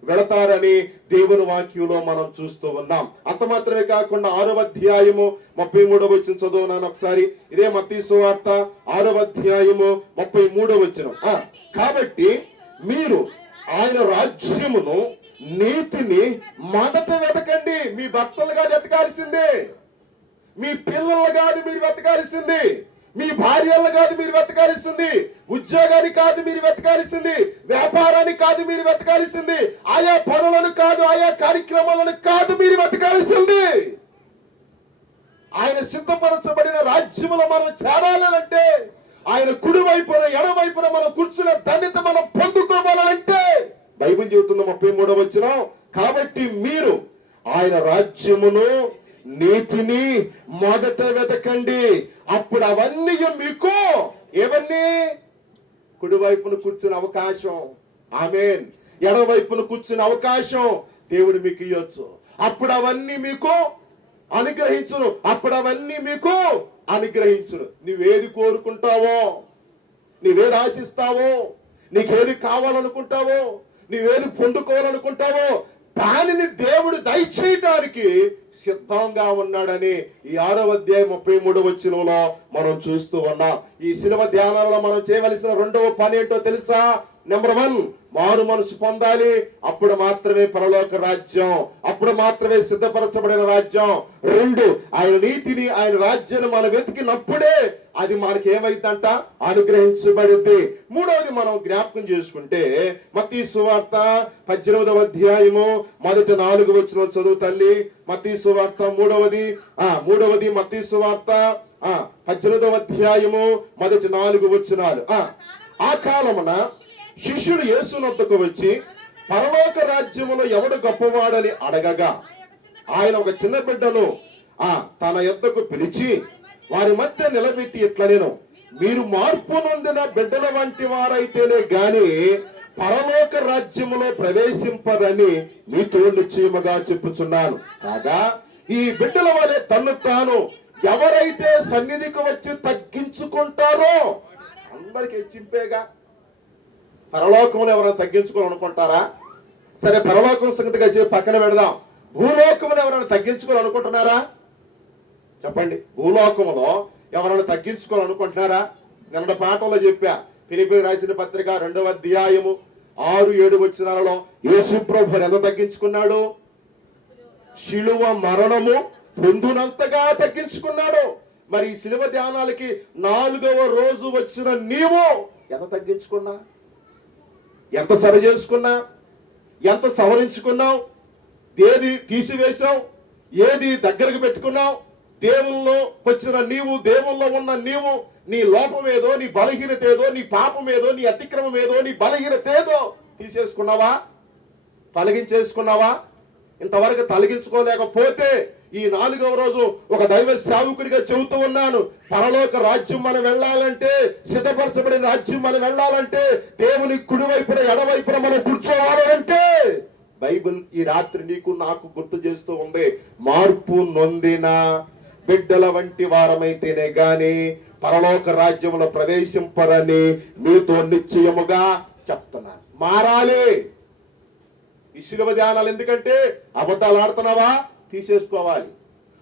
వెళతారని దేవుని వాక్యంలో మనం చూస్తూ ఉన్నాం. అంత మాత్రమే కాకుండా 6వ అధ్యాయము 33వ వచనం చదువునాను ఒకసారి. ఇదే మత్తయి సువార్త 6వ అధ్యాయము 33వ వచనం. కాబట్టి మీరు ఆయన రాజ్యమును, నీతిని మొదట వెతకండి. మీ భర్తలు కాదు వెతకాల్సిందే, మీ పిల్లలు కాదు మీరు వెతకాల్సింది, మీ భార్యలను కాదు మీరు వెతకాల్సింది, ఉద్యోగాన్ని కాదు మీరు వెతకాల్సింది, వ్యాపారాన్ని కాదు మీరు వెతకాల్సింది, ఆయా పనులను కాదు, ఆయా కార్యక్రమాలను కాదు మీరు వెతకాల్సింది. ఆయన సిద్ధపరచబడిన రాజ్యములో మనం చేరాలంటే, ఆయన కుడి వైపున ఎడవైపున మనం కూర్చున్న ధన్యత మనం పొందుకోవాలంటే బైబిల్ చెబుతున్న 33వ వచనం, కాబట్టి మీరు ఆయన రాజ్యమును, నీతిని మొదట వెతకండి, అప్పుడు అవన్నీ మీకు ఏవన్నీ కుడివైపున కూర్చున్న అవకాశం, ఆమేన్, ఎడవైపున కూర్చున్న అవకాశం దేవుడు మీకు ఇవ్వచ్చు. అప్పుడు అవన్నీ మీకు అనుగ్రహించును, అప్పుడు అవన్నీ మీకు అనుగ్రహించును. నువ్వేది కోరుకుంటావో, నువ్వేది ఆశిస్తావో, నీకేది కావాలనుకుంటావో, నువ్వేది పొందుకోవాలనుకుంటావో దానిని దేవుడు దయచేయటానికి సిద్ధంగా ఉన్నాడని ఈ 6వ అధ్యాయం 33వ వచనంలో మనం చూస్తూ ఉన్నాం. ఈ శిలువ ధ్యానాలలో మనం చేయవలసిన రెండవ పని ఏంటో తెలుసా? నెంబర్ 1, మారు మనసు పొందాలి. అప్పుడు మాత్రమే పరలోక రాజ్యం, అప్పుడు మాత్రమే సిద్ధపరచబడిన రాజ్యం. 2, ఆయన నీతిని, ఆయన రాజ్యాన్ని మనం వెతికినప్పుడే అది మనకి ఏమైందంట, అనుగ్రహించబడింది. 3వది మనం జ్ఞాపకం చేసుకుంటే మత్తయి సువార్త 18వ అధ్యాయము మొదటి 4 వచనం చదువు తల్లి. మత్తయి సువార్త 3వది మత్తయి సువార్త 18వ అధ్యాయము మొదటి 4 వచనాలు. ఆ కాలమున శిష్యుడు యేసు వద్దకు వచ్చి పరలోక రాజ్యములో ఎవడు గొప్పవాడని అడగగా, ఆయన ఒక చిన్న బిడ్డను తన యొద్దకు పిలిచి వారి మధ్య నిలబెట్టి ఇట్లా, నేను మీరు మార్పు నొందిన బిడ్డల వంటి వారైతేనే గాని పరలోక రాజ్యములో ప్రవేశింపరని మీతో నిశ్చయముగా చెప్పుచున్నాను. కాగా ఈ బిడ్డల వలె తన్ను తాను ఎవరైతే సన్నిధికి వచ్చి తగ్గించుకుంటారో, అందరికి హెచ్చింపేగా. పరలోకంలో ఎవరైనా తగ్గించుకోవాలనుకుంటారా? సరే, పరలోకం సంగతి కాసేపు పక్కన పెడదాం. భూలోకంలో ఎవరైనా తగ్గించుకోవాలనుకుంటున్నారా? చెప్పండి. భూలోకంలో ఎవరైనా తగ్గించుకోవాలనుకుంటున్నారా? నిన్న పాఠంలో చెప్పా, ఫిలిప్పీయులకు రాసిన పత్రిక 2వ అధ్యాయము 6-7 వచనాలలో యేసు ప్రభువు ఎంత తగ్గించుకున్నాడు? శిలువ మరణము పొందునంతగా తగ్గించుకున్నాడు. మరి ఈ శిలువ ధ్యానాలకి 4వ రోజు వచ్చిన నీవు ఎంత తగ్గించుకున్నా, ఎంత సరి చేసుకున్నా, ఎంత సవరించుకున్నావు, ఏది తీసివేశావు, ఏది దగ్గరకు పెట్టుకున్నావు? దేవుల్లో వచ్చిన నీవు, దేవుల్లో ఉన్న నీవు, నీ లోపం ఏదో, నీ బలహీనత ఏదో, నీ పాపం ఏదో, నీ అతిక్రమం ఏదో, నీ బలహీనత ఏదో తీసేసుకున్నావా, తొలగించేసుకున్నావా? ఇంతవరకు తొలగించుకోలేకపోతే ఈ 4వ రోజు ఒక దైవ సేవకుడిగా చెబుతూ ఉన్నాను, పరలోక రాజ్యం మనం వెళ్ళాలంటే, సిద్ధపరచబడిన రాజ్యం మనం వెళ్ళాలంటే, దేవుని కుడివైపున ఎడవైపున మనం కూర్చోవాలంటే బైబిల్ ఈ రాత్రి నీకు నాకు గుర్తు చేస్తూ ఉంది. మార్పు నొందిన బిడ్డల వంటి వారమైతేనే గాని పరలోక రాజ్యంలో ప్రవేశింపరని మీతో నిశ్చయముగా చెప్తున్నాను. మారాలి. ఈ శిలువ ధ్యానాలు ఎందుకంటే అబద్ధాలు ఆడుతున్నావా, తీసేసుకోవాలి.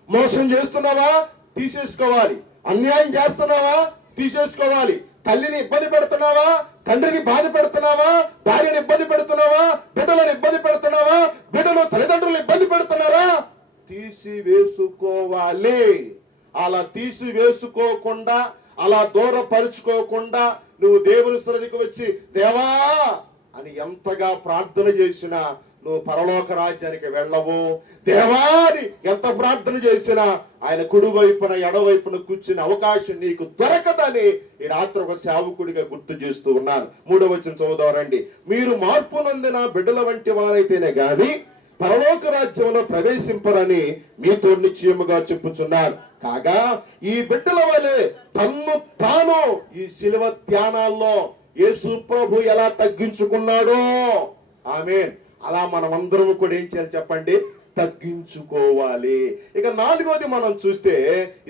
మోసం చేస్తున్నావా, తీసేసుకోవాలి. అన్యాయం చేస్తున్నావా, తీసేసుకోవాలి. తల్లిని ఇబ్బంది పెడుతున్నావా, తండ్రిని బాధ పెడుతున్నావా, భార్యను ఇబ్బంది పెడుతున్నావా, బిడ్డలను ఇబ్బంది పెడుతున్నావా, బిడ్డలు తల్లిదండ్రులు ఇబ్బంది పెడుతున్నారా, తీసివేసుకోవాలి. అలా తీసివేసుకోకుండా, అలా దూరపరుచుకోకుండా నువ్వు దేవుని సన్నిధికి వచ్చి దేవా అని ఎంతగా ప్రార్థన చేసినా నువ్వు పరలోక రాజ్యానికి వెళ్ళవు. దేవాని ఎంత ప్రార్థన చేసినా ఆయన కుడివైపున ఎడవైపున కూర్చునే అవకాశం నీకు దొరకదని ఈ రాత్రి ఒక సేవకుడిగా గుర్తు చేస్తూ ఉన్నాను. 3వ వచనం చదువుదామండి. మీరు మార్పు నొందిన బిడ్డల వంటి వారైతేనే గాని పరలోక రాజ్యంలో ప్రవేశింపరని మీతో నిశ్చయముగా చెప్పుచున్నాను. కాగా ఈ బిడ్డల వలె తన్ను తాను ఈ శిలువ ధ్యానాల్లో యేసు ప్రభు ఎలా తగ్గించుకున్నాడో, ఆమేన్, అలా మనం అందరం కూడా ఏం చేయాలి చెప్పండి, తగ్గించుకోవాలి. ఇక 4వది మనం చూస్తే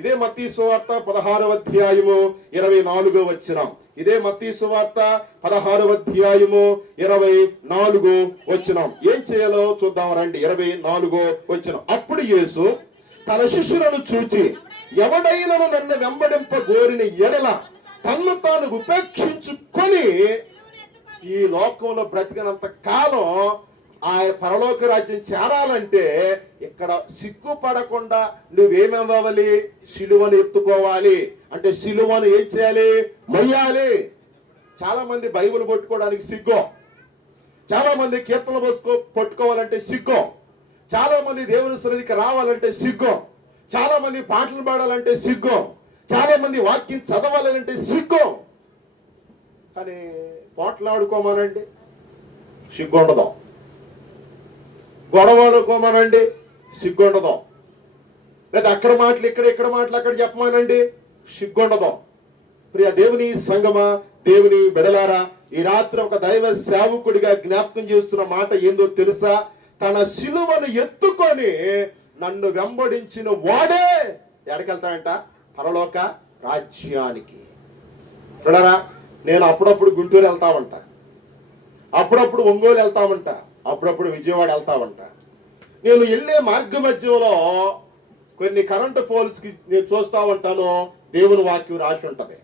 ఇదే మత్తయి సువార్త 16వ అధ్యాయము 24వ వచనం. ఇదే మత్తయి సువార్త 16వ అధ్యాయము 24వ వచనం. ఏం చేయాలో చూద్దాం రండి. 24వ వచనం. అప్పుడు యేసు తన శిష్యులను చూచి ఎవడైనా నన్ను వెంబడింప గోరిన ఎడల తన్ను తాను ఉపేక్షించుకొని ఈ లోకంలో బ్రతికినంత కాలం ఆ పరలోక రాజ్యం చేరాలంటే ఇక్కడ సిగ్గుపడకుండా నువ్వేమవ్వాలి, సిలువను ఎత్తుకోవాలి. అంటే సిలువను ఏం చేయాలి, మొయ్యాలి. చాలా మంది బైబిల్ పట్టుకోవడానికి సిగ్గు, చాలా మంది కీర్తనలు పట్టుకోవాలంటే సిగ్గు, చాలా మంది దేవుని సన్నిధికి రావాలంటే సిగ్గు, చాలా మంది పాటలు పాడాలంటే సిగ్గు, చాలా మంది వాక్యం చదవాలంటే సిగ్గు. కానీ పోట్లాడుకోమానండి, సిగ్గు ఉండదు. గొడవడుకోమానండి, సిగ్గుండదు. లేదా అక్కడ మాటలు ఇక్కడ మాటలు అక్కడ చెప్పమానండి, సిగ్గుండదు. ప్రియ దేవుని సంగమా, దేవుని బిడలారా, ఈ రాత్రి ఒక దైవ సేవకుడిగా జ్ఞాపకం చేస్తున్న మాట ఏందో తెలుసా? తన సిలువను ఎత్తుకొని నన్ను వెంబడించిన వాడే ఎక్కడికెళ్తాడంట, పరలోక రాజ్యానికి. బిడలారా, నేను అప్పుడప్పుడు గుంటూరు వెళ్తామంట, అప్పుడప్పుడు ఒంగోలు వెళ్తామంట, అప్పుడప్పుడు విజయవాడ వెళ్తామంట. నేను వెళ్ళే మార్గ మధ్యలో కొన్ని కరెంటు పోల్స్ కి నేను చూస్తా ఉంటాను, దేవుని వాక్యం రాసి ఉంటది,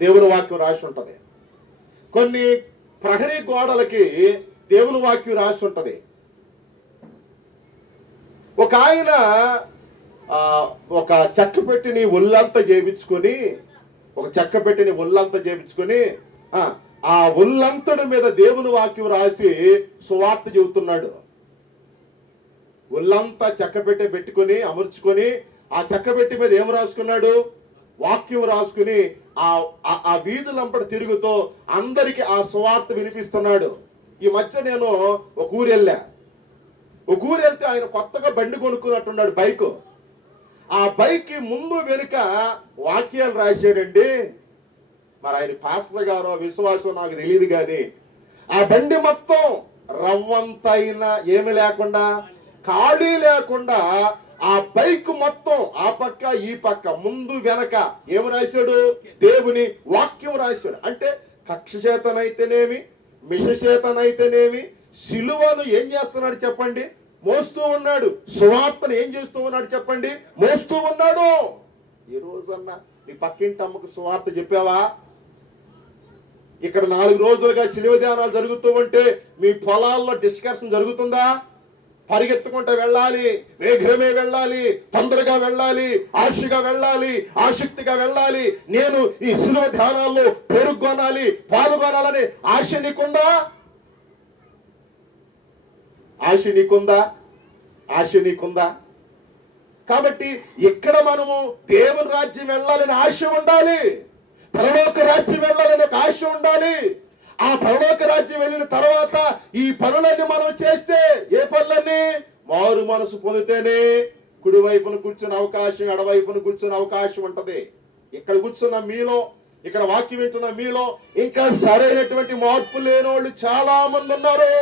దేవుని వాక్యం రాసి ఉంటది. కొన్ని ప్రహరీ గోడలకి దేవుని వాక్యం రాసి ఉంటది. ఒక ఆయన ఒక చెక్క పెట్టిని ఒళ్ళంతా చేయించుకొని, ఒక చెక్క పెట్టిని ఒళ్ళంతా చేయించుకొని ఆ ఒళ్ళంతడి మీద దేవుని వాక్యం రాసి సువార్త చెబుతున్నాడు. ఒళ్ళంతా చెక్క పెట్టుకొని అమర్చుకొని ఆ చెక్క పెట్టి మీద ఏం రాసుకున్నాడు, వాక్యం రాసుకుని ఆ వీధులంపట తిరుగుతూ అందరికి ఆ సువార్త వినిపిస్తున్నాడు. ఈ మధ్య నేను ఒక ఊరు వెళ్తే ఆయన కొత్తగా బండి కొనుక్కున్నట్టున్నాడు, బైక్. ఆ బైక్ ముందు వెనుక వాక్యాలు రాశాడండి. మరి ఆయన పాస్టర్ గారో విశ్వాసం నాకు తెలియదు, కానీ ఆ బండి మొత్తం రవ్వంతైనా ఏమి లేకుండా, ఖాళీ లేకుండా ఆ బైక్ మొత్తం ఆ పక్క ఈ పక్క ముందు వెనక ఏమి రాశాడు, దేవుని వాక్యం రాశాడు. అంటే కక్ష చేతనైతేనేమి, మిష చేతనైతేనేమి సిలువను ఏం చేస్తున్నాడు చెప్పండి, మోస్తూ ఉన్నాడు. సువార్తను ఏం చేస్తూ ఉన్నాడు చెప్పండి, మోస్తూ ఉన్నాడు. ఈ రోజన్నా నీ పక్కింటి అమ్మకు సువార్త చెప్పావా? ఇక్కడ 4 రోజులుగా శిలువ ధ్యానాలు జరుగుతూ ఉంటే మీ పొలాల్లో డిస్కషన్ జరుగుతుందా? పరిగెత్తుకుంటూ వెళ్ళాలి, వేగమే వెళ్ళాలి, తొందరగా వెళ్ళాలి, ఆశగా వెళ్ళాలి, ఆసక్తిగా వెళ్ళాలి, నేను ఈ శిలువ ధ్యానాల్లో పేరుకొనాలి, పాల్గొనాలని ఆశ నీకుందా? ఆశ నీకుందా? ఆశ నీకుందా? కాబట్టి ఇక్కడ మనము దేవుని రాజ్యం వెళ్ళాలని ఆశ ఉండాలి, పరలోక రాజ్యం వెళ్ళాలని ఒక ఆశ ఉండాలి. ఆ పరలోక రాజ్యం వెళ్ళిన తర్వాత ఈ పనులన్నీ మనం చేస్తే, ఏ పనులన్నీ? మారు మనసు పొందితేనే కుడి వైపున కూర్చునే అవకాశం, ఎడవైపున కూర్చునే అవకాశం ఉంటది. ఇక్కడ కూర్చున్న మీలో, ఇక్కడ వాక్యం వింటున్న మీలో ఇంకా సరైనటువంటి మార్పు లేని వాళ్ళు చాలా మంది ఉన్నారు.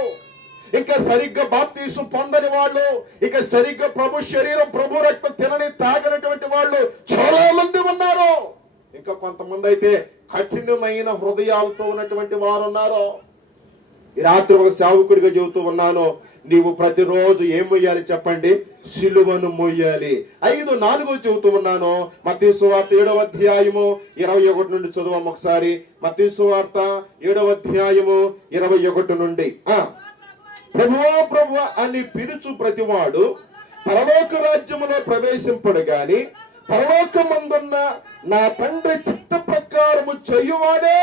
ఇంకా సరిగ్గా బాప్తీసం పొందని వాళ్ళు, ఇక సరిగ్గా ప్రభు శరీరం, ప్రభు రక్తం తినని తాగినటువంటి వాళ్ళు చాలా మంది ఉన్నారు. ఇంకా కొంతమంది అయితే కఠినమైన హృదయాలతో ఉన్నటువంటి వారు ఉన్నారు. ఈ రాత్రి ఒక సేవకుడిగా చెబుతూ ఉన్నాను, నీవు ప్రతిరోజు ఏం మొయ్యాలి చెప్పండి? సిలువను మొయ్యాలి. 5:4 చెబుతూ ఉన్నాను. మత్తయి సువార్త 7వ అధ్యాయము 21 నుండి చదువు ఒకసారి. మత్తయి సువార్త 7వ అధ్యాయము 21 నుండి. ప్రభువా ప్రభువా అని పిలుచు ప్రతివాడు పరలోక రాజ్యములో ప్రవేశింపడు గాని పరలోకమందున్న నా తండ్రి చిత్త ప్రకారము చెయ్యువాడే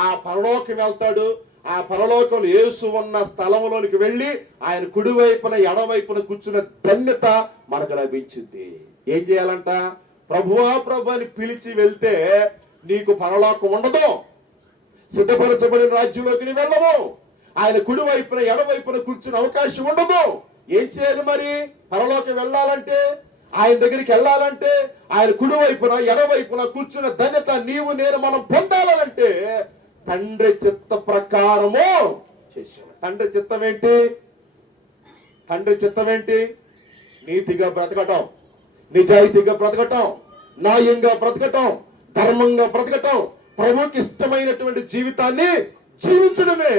ఆ పరలోకం వెళ్తాడు. ఆ పరలోకంలో యేసు ఉన్న స్థలంలోనికి వెళ్ళి ఆయన కుడివైపున ఎడవైపున కూర్చున్న ధన్యత మనకు లభించింది. ఏం చేయాలంట? ప్రభువా ప్రభు అని పిలిచి వెళ్తే నీకు పరలోకం ఉండదు, సిద్ధపరచబడిన రాజ్యంలోకి నీ వెళ్ళవు. ఆయన కుడివైపున ఎడవైపున కూర్చునే అవకాశం ఉండదు. ఏం చేయాలి మరి? పరలోకం వెళ్ళాలంటే, ఆయన దగ్గరికి వెళ్ళాలంటే, ఆయన కుడివైపున ఎడవైపున కూర్చున్న ధన్యత నీవు నేను మనం పొందాలంటే తండ్రి చిత్త ప్రకారము చేసేవాడు. తండ్రి చిత్తం ఏంటి? తండ్రి చిత్తం ఏంటి? నీతిగా బ్రతకటం, నిజాయితీగా బ్రతకటం, న్యాయంగా బ్రతకటం, ధర్మంగా బ్రతకటం, ప్రభువుకి ఇష్టమైనటువంటి జీవితాన్ని జీవించడమే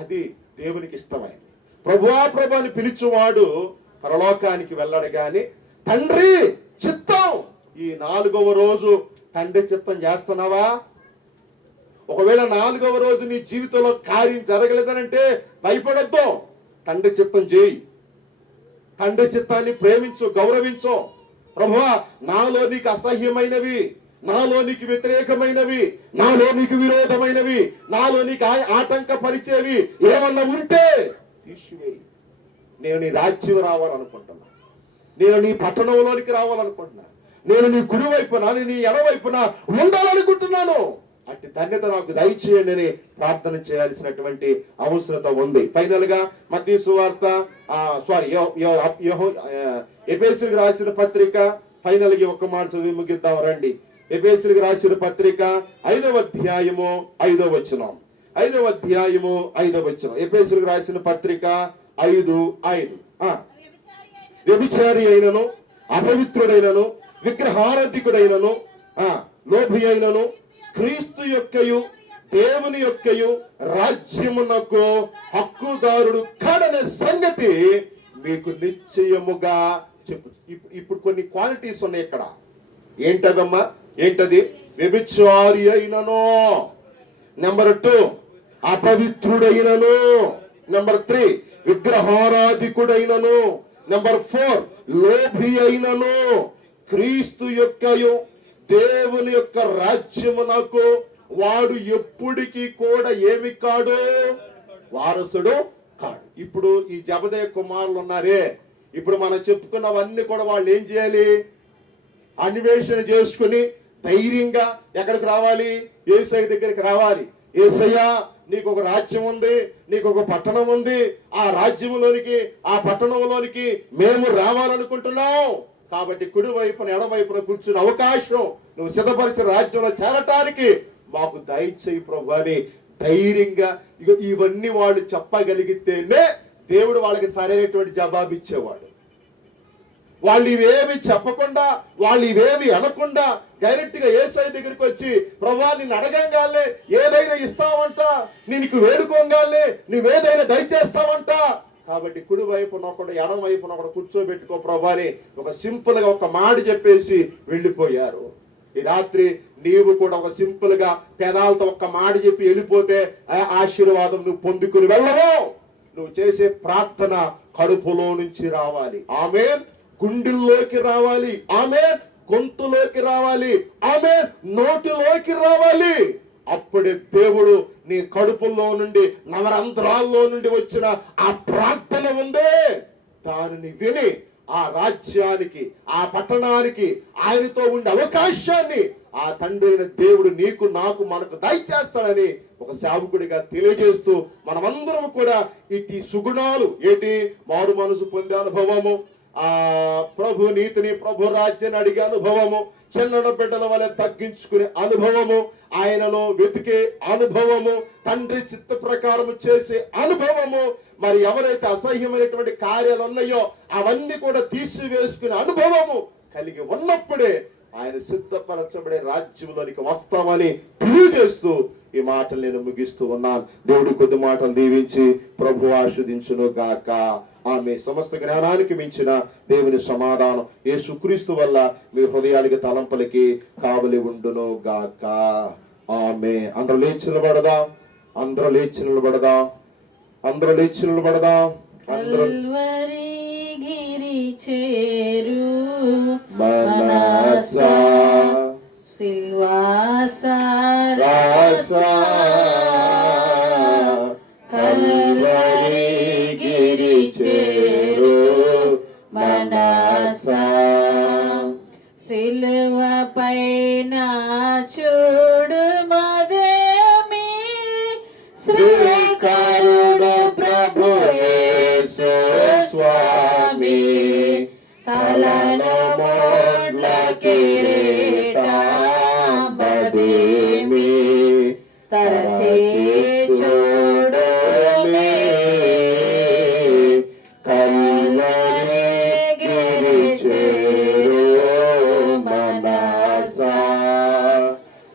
అది దేవునికి ఇష్టమైంది. ప్రభువా ప్రభు అని పిలిచేవాడు పరలోకానికి వెళ్ళడు గాని తండ్రి చిత్తం. ఈ 4వ రోజు తండ్రి చిత్తం చేస్తున్నావా? ఒకవేళ 4వ రోజు నీ జీవితంలో కార్యం జరగలేదనంటే భయపడద్దు, తండ్రి చిత్తం చేయి. తండ్రి చిత్తాన్ని ప్రేమించు, గౌరవించు. ప్రభువా నాలో నీకు అసహ్యమైనవి, నాలో నీకు వ్యతిరేకమైనవి, నాలో నీకు విరోధమైనవి, నాలో నీకు ఆటంకపరిచేవి ఏమన్నా ఉంటే తీసివేయి. నేను నీ రాజ్యం రావాలనుకుంటున్నా, నేను నీ పట్టణంలోనికి రావాలనుకుంటున్నా, నేను నీ కుడివైపున నీ ఎడవైపున ఉండాలనుకుంటున్నాను. అట్టి ధన్యత నాకు దయచేయండి అని ప్రార్థన చేయాల్సినటువంటి అవసరత ఉంది. ఫైనల్ గా మత్తయి సువార్త ఎఫెసీయులకు రాసిన పత్రిక ఫైనల్ గా ఒక మాట చదివి ముగిద్దాం రండి. ఎఫెసీయులకు రాసిన పత్రిక 5వ అధ్యాయము 5వ వచనం. 5వ అధ్యాయము 5వ వచనం. ఎఫెసీయులకు రాసిన పత్రిక 5:5. వ్యభిచారి అయినను, అపవిత్రుడైనను, విగ్రహారాధికుడైనను, లోభి అయినను క్రీస్తు యొక్కయు దేవుని యొక్కయు రాజ్యమునకు హక్కుదారుడు కాడనే సంగతి మీకు నిశ్చయముగా చెప్పు. ఇప్పుడు కొన్ని క్వాలిటీస్ ఉన్నాయి ఇక్కడ. ఏంటదమ్మా? ఏంటది? వ్యభిచారి అయినను, నెంబర్ 2 అపవిత్రుడైనను, నెంబర్ 3 విగ్రహారాధికుడైనను, నెంబర్ 4 లోభి అయినను క్రీస్తు యొక్కయు దేవుని యొక్క రాజ్యమునకు వాడు ఎప్పటికీ కూడా ఏమి కాడు? వారసుడు కాడు. ఇప్పుడు ఈ జబదయ కుమారులు ఉన్నారే, ఇప్పుడు మనం చెప్పుకున్నవన్నీ కూడా వాళ్ళు ఏం చేయాలి? అన్వేషణ చేసుకుని ధైర్యంగా ఎక్కడికి రావాలి? యేసయ్య దగ్గరికి రావాలి. యేసయ్య నీకు ఒక రాజ్యం ఉంది, నీకు ఒక పట్టణం ఉంది, ఆ రాజ్యంలోనికి ఆ పట్టణంలోనికి మేము రావాలనుకుంటున్నాం. కాబట్టి కుడి వైపున ఎడవైపున కూర్చునే అవకాశం నువ్వు సిద్ధపరిచిన రాజ్యంలో చేరటానికి మాకు దయచేయి ప్రభు అని ధైర్యంగా ఇవన్నీ వాళ్ళు చెప్పగలిగితేనే దేవుడు వాళ్ళకి సరైనటువంటి జవాబు ఇచ్చేవాడు. వాళ్ళు ఇవేమి చెప్పకుండా, వాళ్ళు ఇవేమి అనకుండా డైరెక్ట్ గా యేసయ్య దగ్గరికి వచ్చి ప్రభువా నిన్ను అడగంగానే ఏదైనా ఇస్తావంట, నీకు వేడుకోగానే నువ్వేదైనా దయచేస్తావంట. కాబట్టి కుడి వైపున ఒకడు ఎడం వైపున ఒకడు కూర్చోబెట్టుకో ప్రభా అని ఒక సింపుల్ గా ఒక మాట చెప్పేసి వెళ్ళిపోయారు. ఈ రాత్రి నీవు కూడా ఒక సింపుల్ గా పెదాలతో ఒక్క మాట చెప్పి వెళ్ళిపోతే ఆశీర్వాదం నువ్వు పొందుకుని వెళ్ళవు. నువ్వు చేసే ప్రార్థన కడుపులో నుంచి రావాలి. ఆమేన్. గుండెల్లోకి రావాలి. ఆమేన్. గొంతులోకి రావాలి. ఆమేన్. నోటిలోకి రావాలి. అప్పుడే దేవుడు నీ కడుపులో నుండి, నవరంధ్రాల్లో నుండి వచ్చిన ఆ ప్రార్థన ఉందే, దానిని విని ఆ రాజ్యానికి, ఆ పట్టణానికి, ఆయనతో ఉండే అవకాశాన్ని ఆ తండ్రి అయిన దేవుడు నీకు, నాకు, మనకు దయచేస్తాడని ఒక సేవకుడిగా తెలియజేస్తూ, మనమందరం కూడా ఇటు సుగుణాలు, ఏటి మారు మనసు పొందే అనుభవము, ఆ ప్రభు నీతిని, ప్రభు రాజ్యాన్ని అడిగే అనుభవము, చిన్న బిడ్డల వలె తగ్గించుకునే అనుభవము, ఆయనలో వెతికే అనుభవము, తండ్రి చిత్త ప్రకారం చేసే అనుభవము, మరి ఎవరైతే అసహ్యమైనటువంటి కార్యాలు ఉన్నాయో అవన్నీ కూడా తీసివేసుకునే అనుభవము కలిగి ఉన్నప్పుడే ఆయన సిద్ధపరచబడే రాజ్యంలోనికి వస్తామని తెలియజేస్తూ ఈ మాటలు నేను ముగిస్తూ ఉన్నాను. దేవుడి కొద్ది మాటలు దీవించి ప్రభు ఆస్వాదించును గాక. ఆమె సమస్త జ్ఞానానికి మించిన దేవుని సమాధానం యేసుక్రీస్తు వల్ల మీ హృదయాలకి, తలంపులకి కావలి ఉండును గాక. ఆమె. అందరూ లేచి నిలబడదాం. అందరూ లేచి నిలబడదాం. అందరూ లేచి నిలబడదాం. కల్వరి గిరి చేరు మనసా సిల్వాసా రాసా కల్వరి గిరి చేరు మనసా సిలువ పైన చూడు మదమి శ్రీకరుడు ప్రభు యేసు స్వామి తలను మోడ్ల కిరీట బదిమి తరచి చూడు మే కల్వరి గిరి చేరు మనసా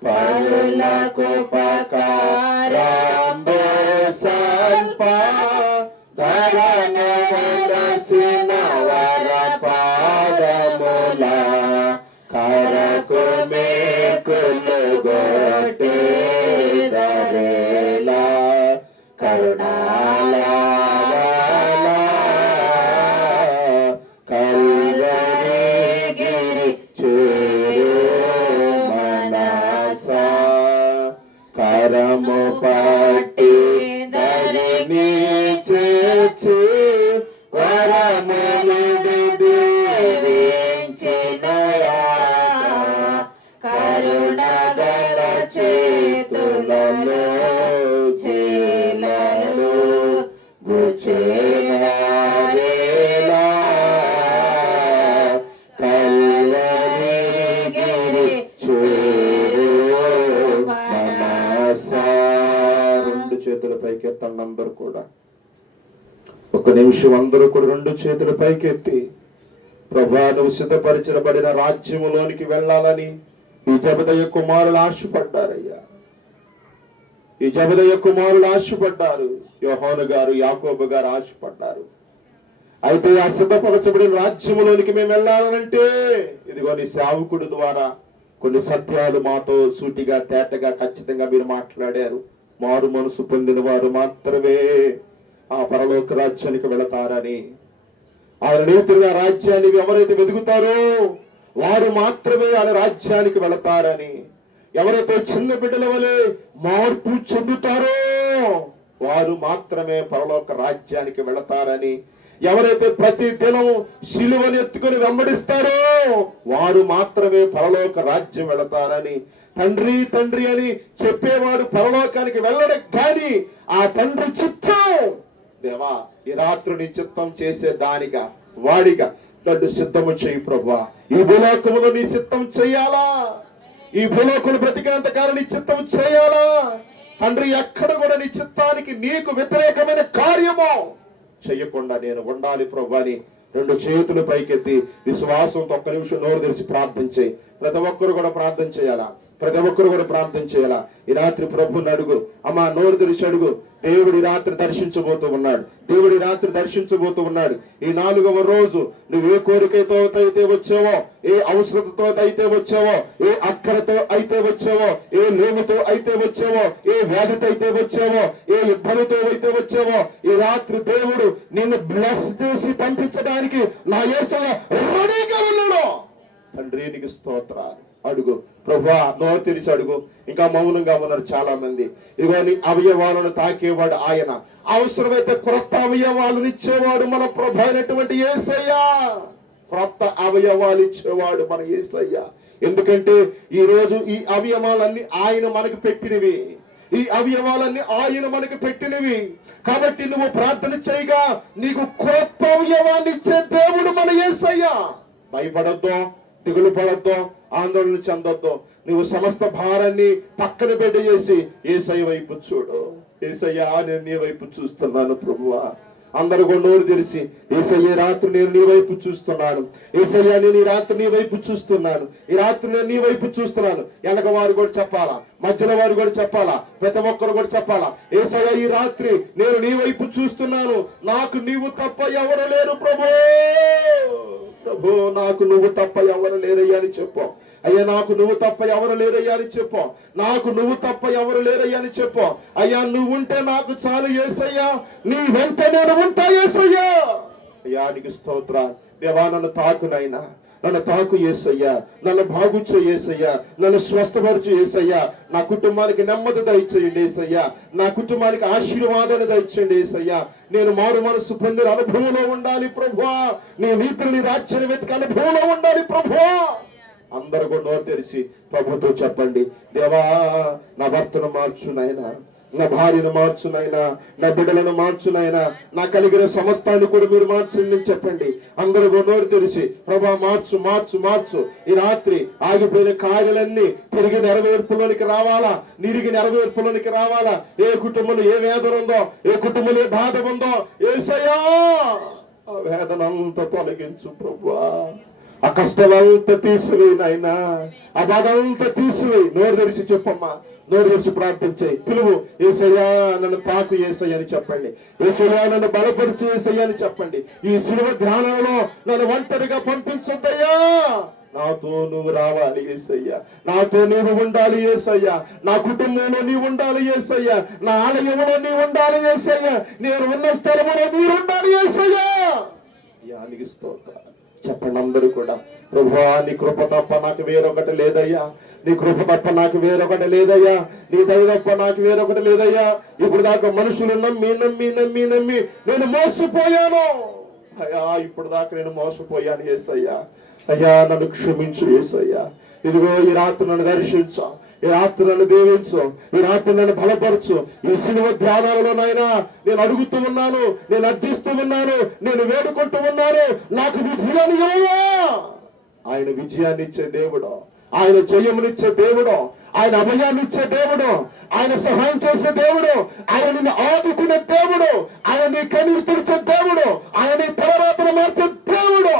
పరులకు పకారంబు సల్ప ధరణ రసిన వర పాదముల కరకు మేకులు గొట్టే దరేల కరుణాల కల్వరి గిరి చేరు మనసా కరము పట్టి దరిని చేర్చి వరములుడి దీవించినయా కరుణగల చేతులలో చేలలు గుచేరేలా కల్వరి గిరి చేరు మనసా. రెండు చేతుల పైకి ఎత్తండి అందరూ కూడా. ఒక నిమిషం అందరూ కూడా రెండు చేతుల పైకి ఎత్తి, ప్రభువా నువ్వు సిద్ధపరచబడిన రాజ్యములోనికి వెళ్ళాలని ఈ జబదయ్య కుమారులు ఆశపడ్డారయ్యా. ఈ జబదయ్య కుమారులు ఆశపడ్డారు. యోహాను గారు, యాకోబు గారు ఆశపడ్డారు. అయితే ఆ సిద్ధపరచబడిన రాజ్యములోనికి మేము వెళ్ళాలనంటే ఇదిగో నీ సేవకుడు ద్వారా కొన్ని సత్యాలు మాతో సూటిగా, తేటగా, ఖచ్చితంగా మీరు మాట్లాడారు. మారు మనసు పొందిన వారు మాత్రమే ఆ పరలోక రాజ్యానికి వెళతారని, ఆయన నీతిగా రాజ్యాన్ని ఎవరైతే వెతుకుతారో వారు మాత్రమే ఆయన రాజ్యానికి వెళతారని, ఎవరైతే చిన్న బిడ్డల వలె మార్పు చెందుతారో వారు మాత్రమే పరలోక రాజ్యానికి వెళతారని, ఎవరైతే ప్రతి దినం సిలువను ఎత్తుకొని వెంబడిస్తారో వారు మాత్రమే పరలోక రాజ్యం వెళతారని, తండ్రి తండ్రి అని చెప్పేవాడు పరలోకానికి వెళ్ళడం కానీ ఆ తండ్రి చిత్తం, దేవా ఈ రాత్రి నీ చిత్తం చేసే దానిగా వాడిగా నన్ను సిద్ధము చేయి ప్రభువా. ఈ భూలోకములో నీ చిత్తం చేయాలా, ఈ భూలోకములు బ్రతికేంత కాలం నీ చిత్తం చేయాలా తండ్రి. ఎక్కడ కూడా నీ చిత్తానికి నీకు వ్యతిరేకమైన కార్యము చెయ్యకుండా నేను ఉండాలి ప్రభువా అని రెండు చేతులు పైకెత్తి విశ్వాసంతో ఒక్క నిమిషం నోరు తెరిచి ప్రార్థన చేయి. ప్రతి ఒక్కరు కూడా ప్రార్థన చేయాలా. ప్రతి ఒక్కరు కూడా ప్రార్థన చేయాలా. ఈ రాత్రి ప్రభుని అడుగు, అమ్మా నోరు తెరిచి అడుగు. దేవుడి రాత్రి దర్శించబోతూ ఉన్నాడు. దేవుడి రాత్రి దర్శించబోతూ ఉన్నాడు. ఈ 4వ రోజు నువ్వు ఏ కోరికతో అయితే వచ్చావో, ఏ అవసరతతో అయితే వచ్చావో, ఏ అక్కరతో అయితే వచ్చావో, ఏ లేమితో అయితే వచ్చావో, ఏ వ్యాధితో అయితే వచ్చావో, ఏ ఇబ్బందితో అయితే వచ్చావో, ఈ రాత్రి దేవుడు నిన్ను బ్లెస్ చేసి పంపించడానికి నా యేసయ్య రెడీగా ఉన్నాడు. తండ్రి నీకు స్తోత్రాలు. అడుగు ప్రభువా, నోరు తెరిచి అడుగు. ఇంకా మౌనంగా ఉన్నారు చాలా మంది. ఇదిగో నీ అవయవాలను తాకేవాడు ఆయన. అవసరమైతే క్రొత్త అవయవాలను ఇచ్చేవాడు మన ప్రభు అయినటువంటి యేసయ్య. క్రొత్త అవయవాలు ఇచ్చేవాడు మన యేసయ్య. ఎందుకంటే ఈ రోజు ఈ అవయవాలన్నీ ఆయన మనకు పెట్టినవి. ఈ అవయవాలన్నీ ఆయన మనకు పెట్టినవి. కాబట్టి నువ్వు ప్రార్థన చేయగా నీకు క్రొత్త అవయవాన్ని ఇచ్చే దేవుడు మన యేసయ్య. భయపడొద్దు, దిగులు పడొద్దు, ఆందోళన చెందొద్దు. నువ్వు సమస్త భారాన్ని పక్కన పెట్టేసి యేసయ్య వైపు చూడు. యేసయ్యా, నేను నీ వైపు చూస్తున్నాను ప్రభువా. అందరూ కూడా నోరు తెరిచి, యేసయ్య రాత్రి నేను నీ వైపు చూస్తున్నాను. యేసయ్య నేను ఈ రాత్రి నీ వైపు చూస్తున్నాను. ఈ రాత్రి నేను నీ వైపు చూస్తున్నాను. వెనక వారు కూడా చెప్పాలా, మధ్యలో వారు కూడా చెప్పాలా, ప్రతి ఒక్కరు కూడా చెప్పాలా, యేసయ్య ఈ రాత్రి నేను నీ వైపు చూస్తున్నాను. నాకు నీవు తప్ప ఎవరు లేరు ప్రభు. ప్రభు, నాకు నువ్వు తప్ప ఎవరు లేరయ్యా అని చెప్పు. అయ్యా, నాకు నువ్వు తప్ప ఎవరు లేరయ్యా అని చెప్పు. నాకు నువ్వు తప్ప ఎవరు లేరయ్యా అని చెప్పు. అయ్యా, నువ్వు ఉంటే నాకు చాలు యేసయ్యా. నీ వెంట నేను ఉంటా యేసయ్యా. అయ్యా నీకు స్తోత్రాలు. దేవా, నన్ను తాకునైనా, నన్ను తాకు యేసయ్యా. నన్ను బాగుచే యేసయ్యా. నన్ను స్వస్థపరచు యేసయ్యా. నా కుటుంబానికి నెమ్మది దయచేయండి యేసయ్యా. నా కుటుంబానికి ఆశీర్వాదాన్ని దయచేయండి యేసయ్యా. నేను మారు మనసు పొందిన అనుభవంలో ఉండాలి ప్రభువా. నీ నీతిని, రాజ్యాన్ని వెతికి అనుభవంలో ఉండాలి ప్రభువా. అందరూ కూడా నోరు తెరిచి ప్రభుతో చెప్పండి, దేవా నా భర్తను మార్చు నాయనా, నా భార్యను మార్చునైనా, నా బిడ్డలను మార్చునైనా, నా కలిగిన సమస్తాన్ని కూడా మీరు మార్చండి చెప్పండి. అందరూ నోరు తెరిచి ప్రభా మార్చు మార్చు మార్చు. ఈ రాత్రి ఆగిపోయిన కార్యాలన్నీ తిరిగి నెరవేర్పులోనికి రావాలా, నిరిగి నెరవేర్పులోనికి రావాలా. ఏ కుటుంబంలో ఏ వేదన ఉందో, ఏ కుటుంబంలో ఏ బాధ ఉందో యేసయ్యా ఆ వేదన అంతా తొలగించు ప్రభువా. ఆ కష్టాలంతా తీసివేయి నాయనా, ఆ బాధ అంతా తీసివేయి. నోరు తెరిచి చెప్పమ్మా, నోరు తెరిచి ప్రార్థించే. పిలువు, యేసయ్యా నన్ను తాకు యేసయ్య అని చెప్పండి. యేసయ్యా నన్ను బలపరిచి యేసయ్య అని చెప్పండి. ఈ శిలువ ధ్యానంలో నన్ను ఒంటరిగా పంపించొద్దయ్యా. నాతో నువ్వు రావాలి యేసయ్యా. నాతో నీవు ఉండాలి యేసయ్యా. నా కుటుంబంలో నీవు ఉండాలి యేసయ్యా. నా ఆలయంలో నీవు ఉండాలి యేసయ్యా. నేను ఉన్న స్థలంలో మీరు ఉండాలి యేసయ్యా. యానికి స్తోత్రం. చెప్పండి అందరూ కూడా, ప్రభువా నీ కృప తప్ప నాకు వేరొకటి లేదయ్యా. నీ కృప తప్ప నాకు వేరొకటి లేదయ్యా. నీ దయ తప్ప నాకు వేరొకటి లేదయ్యా. ఇప్పుడు దాకా మనుషులు నమ్మి నమ్మి నమ్మి నమ్మి నేను మోసపోయాను అయ్యా. ఇప్పుడు దాకా నేను మోసపోయాను యేసయ్యా. అయ్యా నన్ను క్షమించు యేసయ్యా. ఇదిగో ఈ రాత్రి నన్ను దర్శించు, ఈ రాత్రి నన్ను దీవించు, ఈ రాత్రి నన్ను బలపరచు. ఈ శిలువ ధ్యానాలలోనైనా నేను అడుగుతూ ఉన్నాను, నేను అర్థిస్తూ ఉన్నాను, నేను వేడుకుంటూ ఉన్నాను. నాకు విజయాన్ని ఇవ్వవా. ఆయన విజయాన్ని ఇచ్చే దేవుడు, ఆయన జయమునిచ్చే దేవుడు, ఆయన అభయాన్ని ఇచ్చే దేవుడు, ఆయన సహాయం చేసే దేవుడు, ఆయన నిన్ను ఆదుకునే దేవుడు, ఆయన నీ కన్నీరు తుడిచే దేవుడు, ఆయన నీ తలరాతను మార్చే దేవుడు.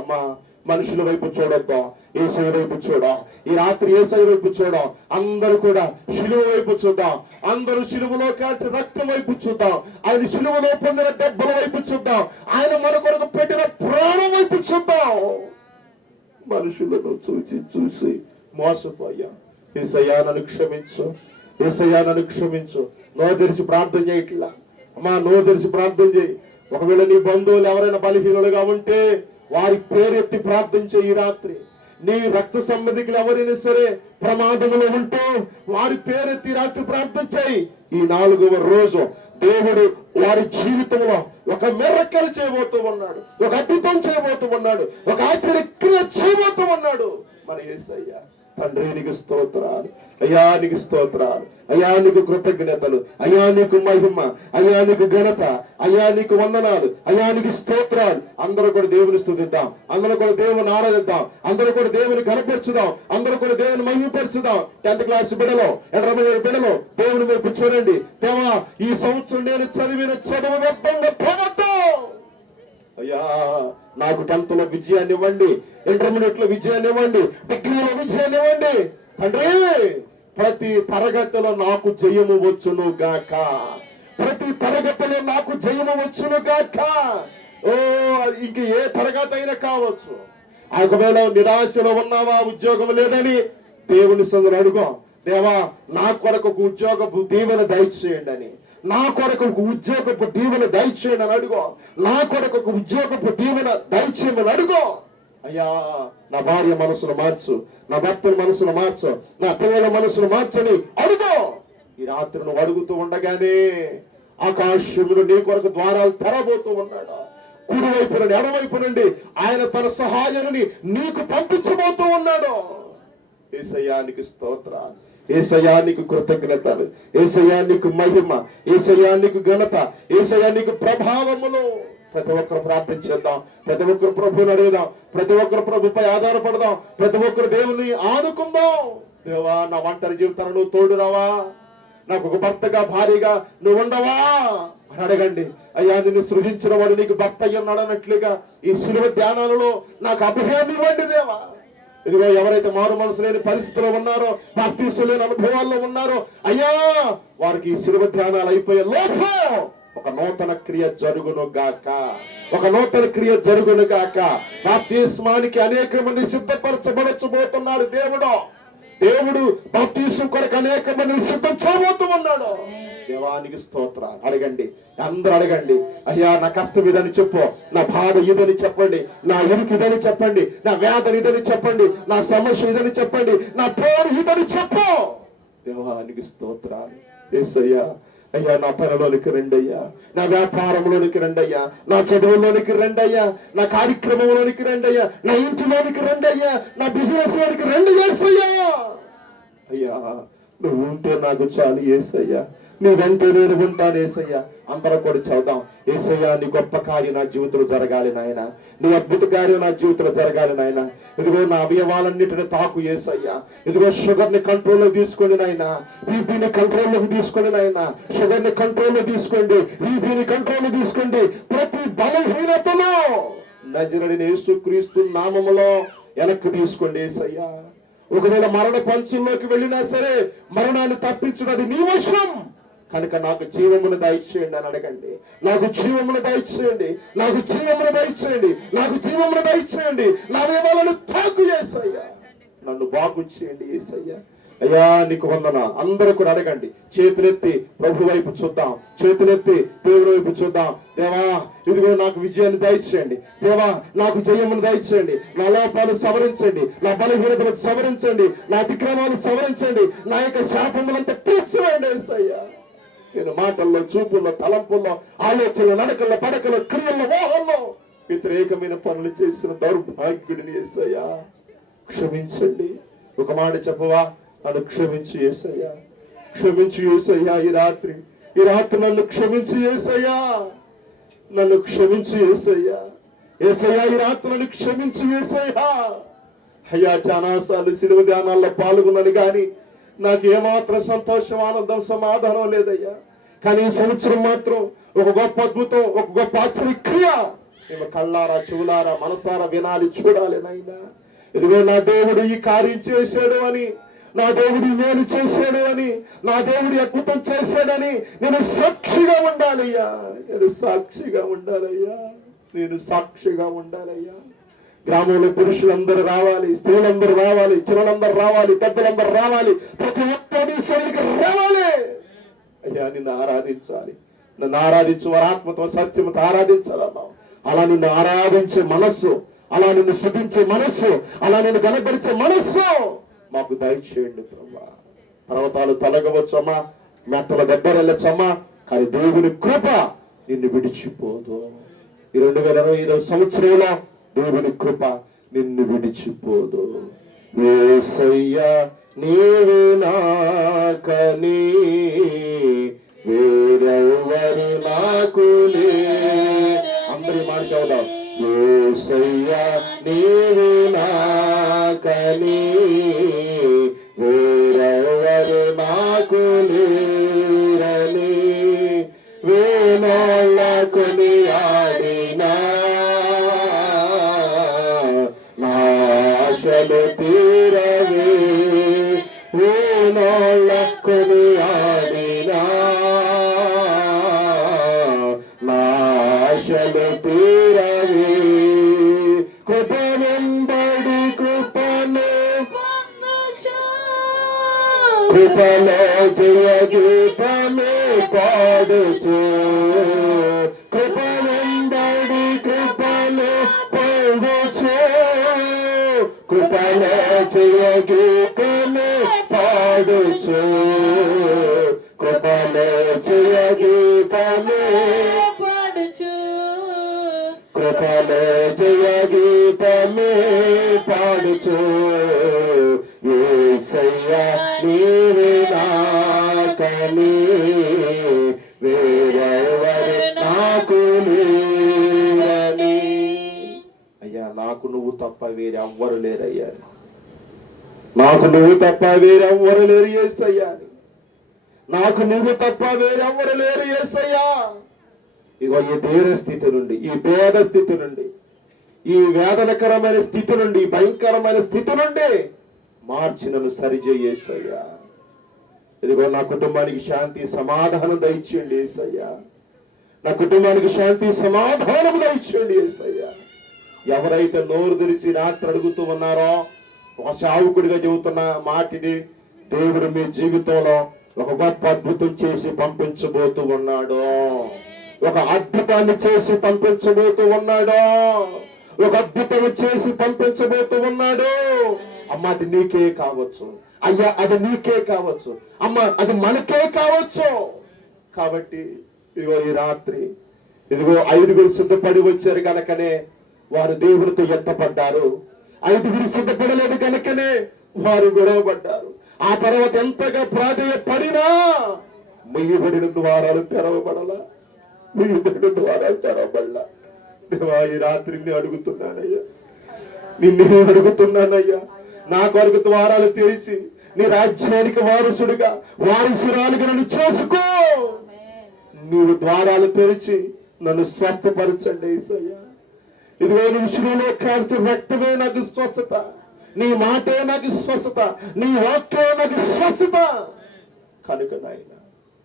అమ్మా మనుషుల వైపు చూడొద్దా, యేసయ్య వైపు చూడ. ఈ రాత్రి యేసయ్య వైపు చూడ. అందరూ కూడా శిలువ వైపు చూద్దాం. అందరూ శిలువలో కాల్చిన రక్తం వైపు చూద్దాం. ఆయన శిలువలో పొందిన దెబ్బల వైపు చూద్దాం. ఆయన మన కొరకు పెట్టిన ప్రాణం వైపు చూద్దాం. మనుషులను చూసి చూసి మోసపోయా. యేసయ్యా నన్ను క్షమించు, యేసయ్యా నన్ను క్షమించు. నోరు తెరిచి ప్రార్థన చేయట్లా అమ్మా, నోరు తెరిచి ప్రార్థన చేయి. ఒకవేళ నీ బంధువులు ఎవరైనా బలహీనులుగా ఉంటే వారి పేరెత్తి ప్రార్థించే. ఈ రాత్రి నీ రక్త సంబంధికులు ఎవరైనా సరే ప్రమాదంలో ఉంటూ వారి పేరెత్తి రాత్రి ప్రార్థించాయి. ఈ 4వ రోజు దేవుడు వారి జీవితంలో ఒక మిరకలు చేయబోతూ ఉన్నాడు, ఒక అద్భుతం చేయబోతూ ఉన్నాడు, ఒక ఆశ్చర్యక్రియ చేయబోతూ ఉన్నాడు మన యేసయ్య. తండ్రి నీకు స్తోత్రాలు, అయ్యా నీకు స్తోత్రాలు, అయ్యా నీకు కృతజ్ఞతలు, అయ్యా నీకు మహిమ, అయ్యా నీకు ఘనత, అయ్యా నీకు వందనాలు, అయ్యా నీకు స్తోత్రాలు. అందరూ కూడా దేవుని స్తుతిద్దాం, అందరూ కూడా దేవుని ఆరాధిద్దాం, అందరూ కూడా దేవుని కనపరచుదాం, అందరూ కూడా దేవుని మహిమపరచుదాం. 10th క్లాస్ బిడ్డలో, 80 బిడ్డలో దేవుని వైపు చూడండి. దేవా ఈ సంవత్సరం నేను చదివిన చదువు వ్యర్థంగా పోవద్దు అయ్యా. నాకు 10th లో విజయాన్ని ఇవ్వండి, ఇంటర్మీడియట్ లో విజయాన్ని ఇవ్వండి, డిగ్రీలో విజయాన్ని ఇవ్వండి. తండ్రి ప్రతి తరగతిలో నాకు జయము వచ్చును గాక, ప్రతి తరగతిలో నాకు జయము వచ్చును గాక. ఓ ఇంక ఏ తరగతి అయినా కావచ్చు. ఒకవేళ నిరాశలో ఉన్నావా, ఉద్యోగం లేదని దేవుని సందులో అడుగు, దేవా నా కొరకు ఒక ఉద్యోగపు దీవెన దయచేయండి అని, నా కొరకు ఒక ఉద్యోగపు దీవెన దయచేయండి అని అడుగు, నా కొరకు ఒక ఉద్యోగపు దీవెన దయచేయమని అడుగు. అయ్యా నా భార్య మనసును మార్చు, నా భర్తల మనసును మార్చు, నా పిల్లల మనసును మార్చని అడుగు. ఈ రాత్రి నువ్వు అడుగుతూ ఉండగానే ఆకాశములు నీ కొరకు ద్వారాలు తెరబోతూ ఉన్నాడు. కుడివైపు నుండి ఎడవైపు నుండి ఆయన తన సహాయాన్ని నీకు పంపించబోతూ ఉన్నాడు. యేసయ్యానికి స్తోత్రాలు, యేసయ్యానికి కృతజ్ఞతలు, యేసయ్యానికి మహిమ, యేసయ్యానికి ఘనత, యేసయ్యానికి ప్రభావములు. ప్రతి ఒక్కరు ప్రార్థించేద్దాం, ప్రతి ఒక్కరు ప్రభువుని అడుగుదాం, ప్రతి ఒక్కరు ప్రభుపై ఆధారపడదాం, ప్రతి ఒక్కరు దేవుని ఆదుకుందాం. దేవా నా ఒంటరి జీవితాన్ని నువ్వు తోడు రావా, నాకు ఒక భర్తగా భార్యగా నువ్వు ఉండవా అని అడగండి. అయ్యా నిన్ను సృజించిన వాడు నీకు భర్త అయ్యున్నాడు అన్నట్లుగా ఈ శిలువ ధ్యానాలలో నాకు అభయం ఇవ్వండి దేవా. ఇదిగో ఎవరైతే మారు మనసు లేని పరిస్థితుల్లో ఉన్నారో, బాప్తీసు లేని అనుభవాల్లో ఉన్నారో, అయ్యా వారికి ఈ శిలువ ధ్యానాలు అయిపోయే లోపల ఒక నూతన క్రియ జరుగును గాక, ఒక నూతన క్రియ జరుగును గాక. బాప్తిస్మానికి అనేక మంది సిద్ధపరచబడబోతున్నాడు దేవుడు. దేవుడు బాప్తిసం కొరకు అనేక మందిని సిద్ధం చేయబోతూ ఉన్నాడు. దేవానికి స్తోత్రాలు. అడగండి, అందరూ అడగండి. అయ్యా నా కష్టం ఇదని చెప్పు, నా బాధ ఇదని చెప్పండి, నా ఇరుకు ఇదని చెప్పండి, నా వేదన ఇదని చెప్పండి, నా సమస్య ఇదని చెప్పండి, నా పేరు ఇదని చెప్పు. దేవానికి స్తోత్రాలు. యేసయ్యా అయ్యా నా పనిలోనికి రండయ్యా, నా వ్యాపారంలోనికి రండయ్యా, నా చదువులోనికి రండయ్యా, నా కార్యక్రమంలోనికి రండయ్యా, నా ఇంటిలోనికి రండయ్యా, నా బిజినెస్ లోనికి రండి యేసయ్యా. అయ్యా నువ్వు ఉంటే నాకు చాలు యేసయ్యా, నీ వెంటే నేను ఉంటాను యేసయ్యా. అందరూ కూడా చదువుదాం. యేసయ్యా నీ గొప్ప కార్యం నా జీవితంలో జరగాలి నాయన, నీ అద్భుత కార్యం నా జీవితంలో జరగాలి నాయన. ఇదిగో నా అవయవాలన్నిటిని తాకు యేసయ్యా. ఇదిగో షుగర్ ని కంట్రోల్లో తీసుకోండి నాయన, బీపీని కంట్రోల్లోకి తీసుకోండి నాయన, షుగర్ ని కంట్రోల్లో తీసుకోండి, బీపీని కంట్రోల్లో తీసుకోండి. ప్రతి బలహీనతలో నజరుడైన యేసుక్రీస్తు నామములో వెనక్కి తీసుకోండి యేసయ్యా. ఒకవేళ మరణ పంచుల్లోకి వెళ్ళినా సరే మరణాన్ని తప్పించున్నది నీ వశం కనుక నాకు జీవమును దయచేయండి అని అడగండి. నాకు జీవమును దయచేయండి, నాకు జీవమును దయచేయండి, నాకు జీవమును దయచేయండి. నా వేవాలను తాకు యేసయ్యా, నన్ను బాగు చేయండి యేసయ్యా. అయ్యా నీకు వందన. అందరూ కూడా అడగండి. చేతులెత్తి ప్రభు వైపు చూద్దాం, చేతులెత్తి దేవుడి వైపు చూద్దాం. దేవా ఇదిగో నాకు విజయాన్ని దయచేయండి, దేవా నాకు జయమును దయచేయండి, నా లోపాలు సవరించండి, నా బలహీనతలు సవరించండి, నా అతిక్రమాలు సవరించండి, నా యొక్క శాపములంతా తీర్చివేయండి యేసయ్యా. నేను మాటల్లో, చూపుల్లో, తలంపుల్లో, ఆలోచనలో, నడకల్లో, పడకల్లో, క్రియల్లో, మోహంలో వ్యతిరేకమైన పనులు చేసిన దౌర్భాగ్యుడిని యేసయ్యా క్షమించండి. ఒక మాట చెప్పవా, నన్ను క్షమించు యేసయ్యా, క్షమించు యేసయ్యా. ఈ రాత్రి నన్ను క్షమించు యేసయ్యా, నన్ను క్షమించు యేసయ్యా. యేసయ్యా ఈ రాత్రి నన్ను క్షమించు యేసయ్యా. అయ్యా చాలాసార్లు శిలువ ధ్యానాల్లో పాల్గొన్నాను కానీ నాకు ఏమాత్రం సంతోషం, ఆనందం, సమాధానం లేదయ్యా. కానీ ఈ సంవత్సరం మాత్రం ఒక గొప్ప అద్భుతం, ఒక గొప్ప ఆశ్చర్య క్రియ మేము కళ్ళారా, చెవులారా, మనసారా వినాలి, చూడాలి నాయనా. ఇదిగో నా దేవుడు ఈ కార్యం చేశాడు అని, నా దేవుడు నేను చేశాడు అని, నా దేవుడు అద్భుతం చేశాడని నేను సాక్షిగా ఉండాలయ్యా, నేను సాక్షిగా ఉండాలయ్యా, నేను సాక్షిగా ఉండాలయ్యా. గ్రామంలో పురుషులందరూ రావాలి, స్త్రీలందరూ రావాలి, చిన్నలందరూ రావాలి, పెద్దలందరూ రావాలి, ప్రతి ఒక్కరి సరికి రావాలి అయ్యా. నిన్ను ఆరాధించాలి, నన్ను ఆరాధించు, వారి ఆత్మతో సత్యముతో ఆరాధించాలన్నావు. అలా నిన్ను ఆరాధించే మనస్సు, అలా నిన్ను స్తుతించే మనస్సు, అలా నిన్ను కనపరిచే మనస్సు మాకు దయచేయండి ప్రభా. పర్వతాలు తొలగవచ్చమ్మా, మెట్టల దగ్గరెళ్ళచ్చమ్మా, కానీ దేవుని కృప నిన్ను విడిచిపోదు. ఈ 2025 సంవత్సరంలో దేవుని కృప నిన్ను విడిచిపోదు. యేసయ్యా నీవు నాకని వేరెవరు నాకు అందరి మాట చదువుదాం. యేసయ్యా నీవు నాకని వేరెవరు నాకు లేరని వేణోళ్ళకుని ఆడినా నాశలు తీరవే కృపలో జయ గీతమే పాడుచు కృప వెంబడి కృపలో పొందుచు కృపలో జయ గీతమే పాడుచు కృపలో జయ గీతమే పాడుచు కృపలో జయ గీతమే పాడుచు యేసయ్యా నీవే నాకని వేరెవరు నాకు లేరని. అయ్యా నాకు నువ్వు తప్ప వేరెవ్వరు లేరయ్యా, నాకు నువ్వు తప్ప వేరెవ్వరు లేరు యేసయ్యా, నాకు నువ్వు తప్ప వేరెవ్వరు లేరు యేసయ్యా. ఇగో ఈ తీర స్థితి నుండి, ఈ పేద స్థితి నుండి, ఈ వేదనకరమైన స్థితి నుండి, భయంకరమైన స్థితి నుండి మార్చి నన్ను సరిచేయేసయ్యా. ఇదిగో నా కుటుంబానికి శాంతి సమాధానం దయచేయండి యేసయ్యా, నా కుటుంబానికి శాంతి సమాధానం దయచేయండి యేసయ్యా. ఎవరైతే నోరు తెరిచి రాత్రి అడుగుతూ ఉన్నారో, ఒక సేవకుడిగా చెబుతున్న మాట ఇది, దేవుడు మీ జీవితంలో ఒక గొప్ప అద్భుతం చేసి పంపించబోతూ ఉన్నాడు, ఒక అద్భుతాన్ని చేసి పంపించబోతూ ఉన్నాడు, ఒక అద్భుతం చేసి పంపించబోతూ ఉన్నాడు. అమ్మ అది నీకే కావచ్చు, అయ్యా అది నీకే కావచ్చు, అమ్మ అది మనకే కావచ్చు. కాబట్టి ఇదిగో ఈ రాత్రి ఇదిగో 5గురు సిద్ధపడి వచ్చారు కనుకనే వారు దేవునితో ఎత్తపడ్డారు, 5గురు సిద్ధపడలేదు కనుకనే వారు గొడవపడ్డారు. ఆ తర్వాత ఎంతగా ప్రాధేయపడినా ముయ్యబడిన ద్వారాలు తెరవబడలా, ముయ్యబడిన ద్వారాలు తెరవబడలా. దేవా ఈ రాత్రి నిన్ను అడుగుతున్నానయ్యా, నిన్నే అడుగుతున్నానయ్యా, నా కొరకు ద్వారాలు తెరిచి నీ రాజ్యానికి వారసుడిగా వారసురాలుగా నన్ను చేసుకో. నీవు ద్వారాలు తెరిచి నన్ను స్వస్థపరచండి యేసయ్యా. ఇదిగో నువ్వు శిలువలో కార్చే రక్తమే నాకు స్వస్థత, నీ మాటే నాకు స్వస్థత, నీ వాక్యమే నాకు స్వస్థత. కనుక నాయన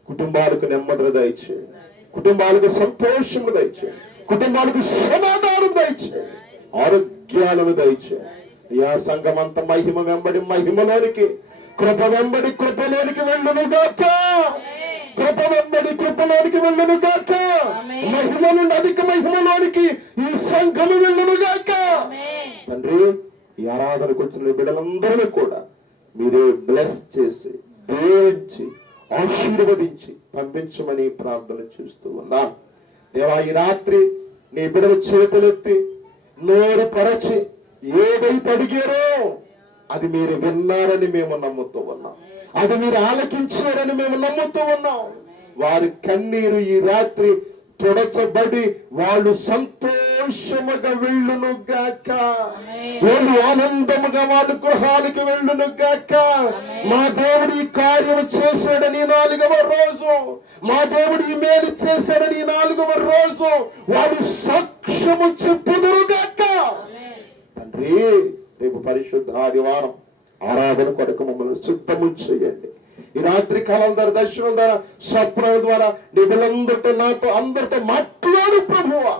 కుటుంబాలకు నెమ్మది దయచేయండి, కుటుంబాలకు సంతోషము దయచేయండి, కుటుంబాలకు సమాధానం దయచేయండి, ఆరోగ్యాలను దయచేయండి. యా సంఘమంతా మహిమ వెంబడి మహిమలోనికి, కృప వెంబడి కృపలోనికి వెళ్ళును గాక, కృప వెంబడి కృపలోనికి వెళ్ళును గాక, మహిమ నుండి అధిక మహిమలోనికి ఈ సంఘము వెళ్ళును గాక. తండ్రి ఈ ఆరాధనకు వచ్చిన బిడ్డలందరినీ కూడా మీరే బ్లెస్ చేసి దీవించి ఆశీర్వదించి పంపించమని ప్రార్థన చేస్తూ ఉన్నా. దేవా ఈ రాత్రి నీ బిడ్డల చేతులెత్తి నోరు పరచి ఏదైతే అడిగారో అది మీరు విన్నారని మేము నమ్ముతూ ఉన్నాం, అది మీరు ఆలకించారని మేము నమ్ముతూ ఉన్నాం. వారి కన్నీరు ఈ రాత్రి తుడచబడి వాళ్ళు సంతోషముగా వెళ్ళును గాక, వాళ్ళు ఆనందముగా వాళ్ళ గృహాలకు వెళ్ళును గాక. మా దేవుడు ఈ కార్యం చేశాడని 4వ రోజు, మా దేవుడు ఈ మేలు చేశాడని 4వ రోజు వాళ్ళు సాక్ష్యము చెప్పుదురు గాక. తండ్రి రేపు పరిశుద్ధ ఆదివారం ఆరాధన కొరకు మమ్మల్ని సిద్ధము చేయండి. ఈ రాత్రి కాలం ద్వారా దర్శనం ద్వారా స్వప్నం ద్వారా నిధులందరితో నాతో అందరితో మాట్లాడు ప్రభువా.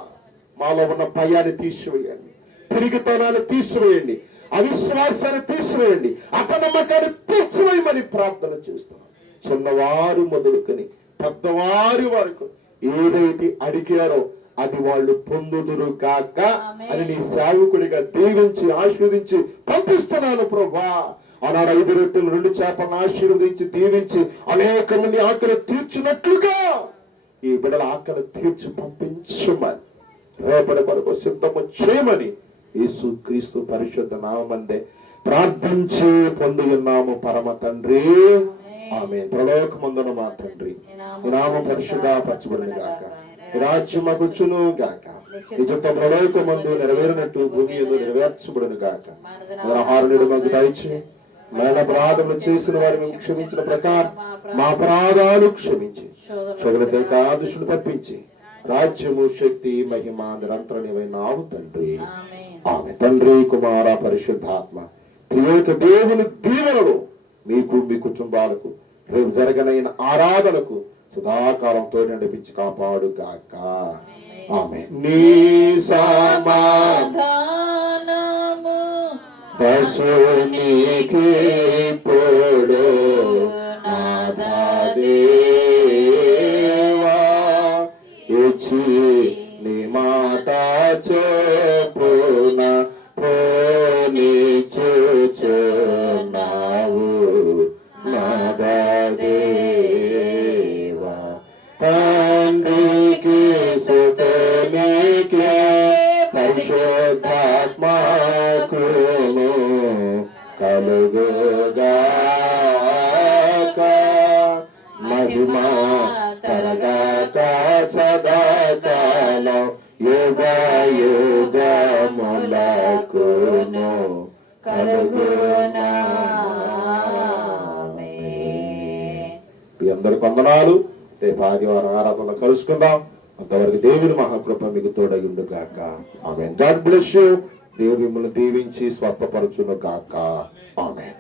మాలో ఉన్న భయాన్ని తీసివేయండి, తిరిగితనాన్ని తీసివేయండి, అవిశ్వాసాన్ని తీసివేయండి, అపనమ్మకాన్ని తీసివేయమని ప్రార్థన చేస్తున్నాం. చిన్నవారు మొదలుకొని పెద్దవారి వరకు ఏదైతే అడిగారో అది వాళ్ళు పొందుదురు గాక అని నీ సేవకుడిగా దీవించి ఆశీర్వదించి పంపిస్తున్నాను ప్రభా. ఆనాడు 5 రొట్టెలు 2 చేపలను ఆశీర్వదించి దీవించి అనేక మంది ఆకలి తీర్చినట్లుగా ఈ బిడ్డల ఆకలి తీర్చి పంపించమని రేపటి కొరకు సిద్ధము చేయమని యేసుక్రీస్తు పరిశుద్ధ నామమందే ప్రార్థించి పొంది ఉన్నాము పరమ తండ్రి, ఆమేన్. పరలోకమందున మా తండ్రి, నీ నామం పరిశుద్ధపరచబడును గాక, రాజ్యము వచ్చును గాక, నీ చిత్తం పరలోకమందు నెరవేరినట్టు భూమి యందు నెరవేర్చబడును గాక. ఆహారుడు మాకు దయచేయి, మన అపరాధములు చేసిన వారిని క్షమించిన ప్రకారం మా అపరాధాలు క్షమించి సకల ఆదుషులు తప్పించి రాజ్యము శక్తి మహిమ నిరంతరం నీవైనావు తండ్రి, ఆమె. తండ్రి కుమార పరిశుద్ధాత్మ త్రియేక దేవుని దీవెనలు మీకు మీ కుటుంబాలకు రేపు జరగనైన ఆరాధనకు సదాకాలంతో నడిపించి కాపాడు గాక, ఆమె. నీ సమాధానము పశునికి పొడు పరిశుద్ధాత్మకును కలుగుగాక మహిమా తరగాక సదాకాలం యుగ యుగములకును మీ అందరికి వందనాలు. రేపు ఆదివారం ఆరాధనలో కలుసుకుందాం. అంతవరకు దేవుని మహాకృప మీకు తోడయుండు గాక. ఆమేన్. God bless you. దేవుడు మిమ్మల్ని దీవించి స్వస్థపరచును గాక. ఆమేన్.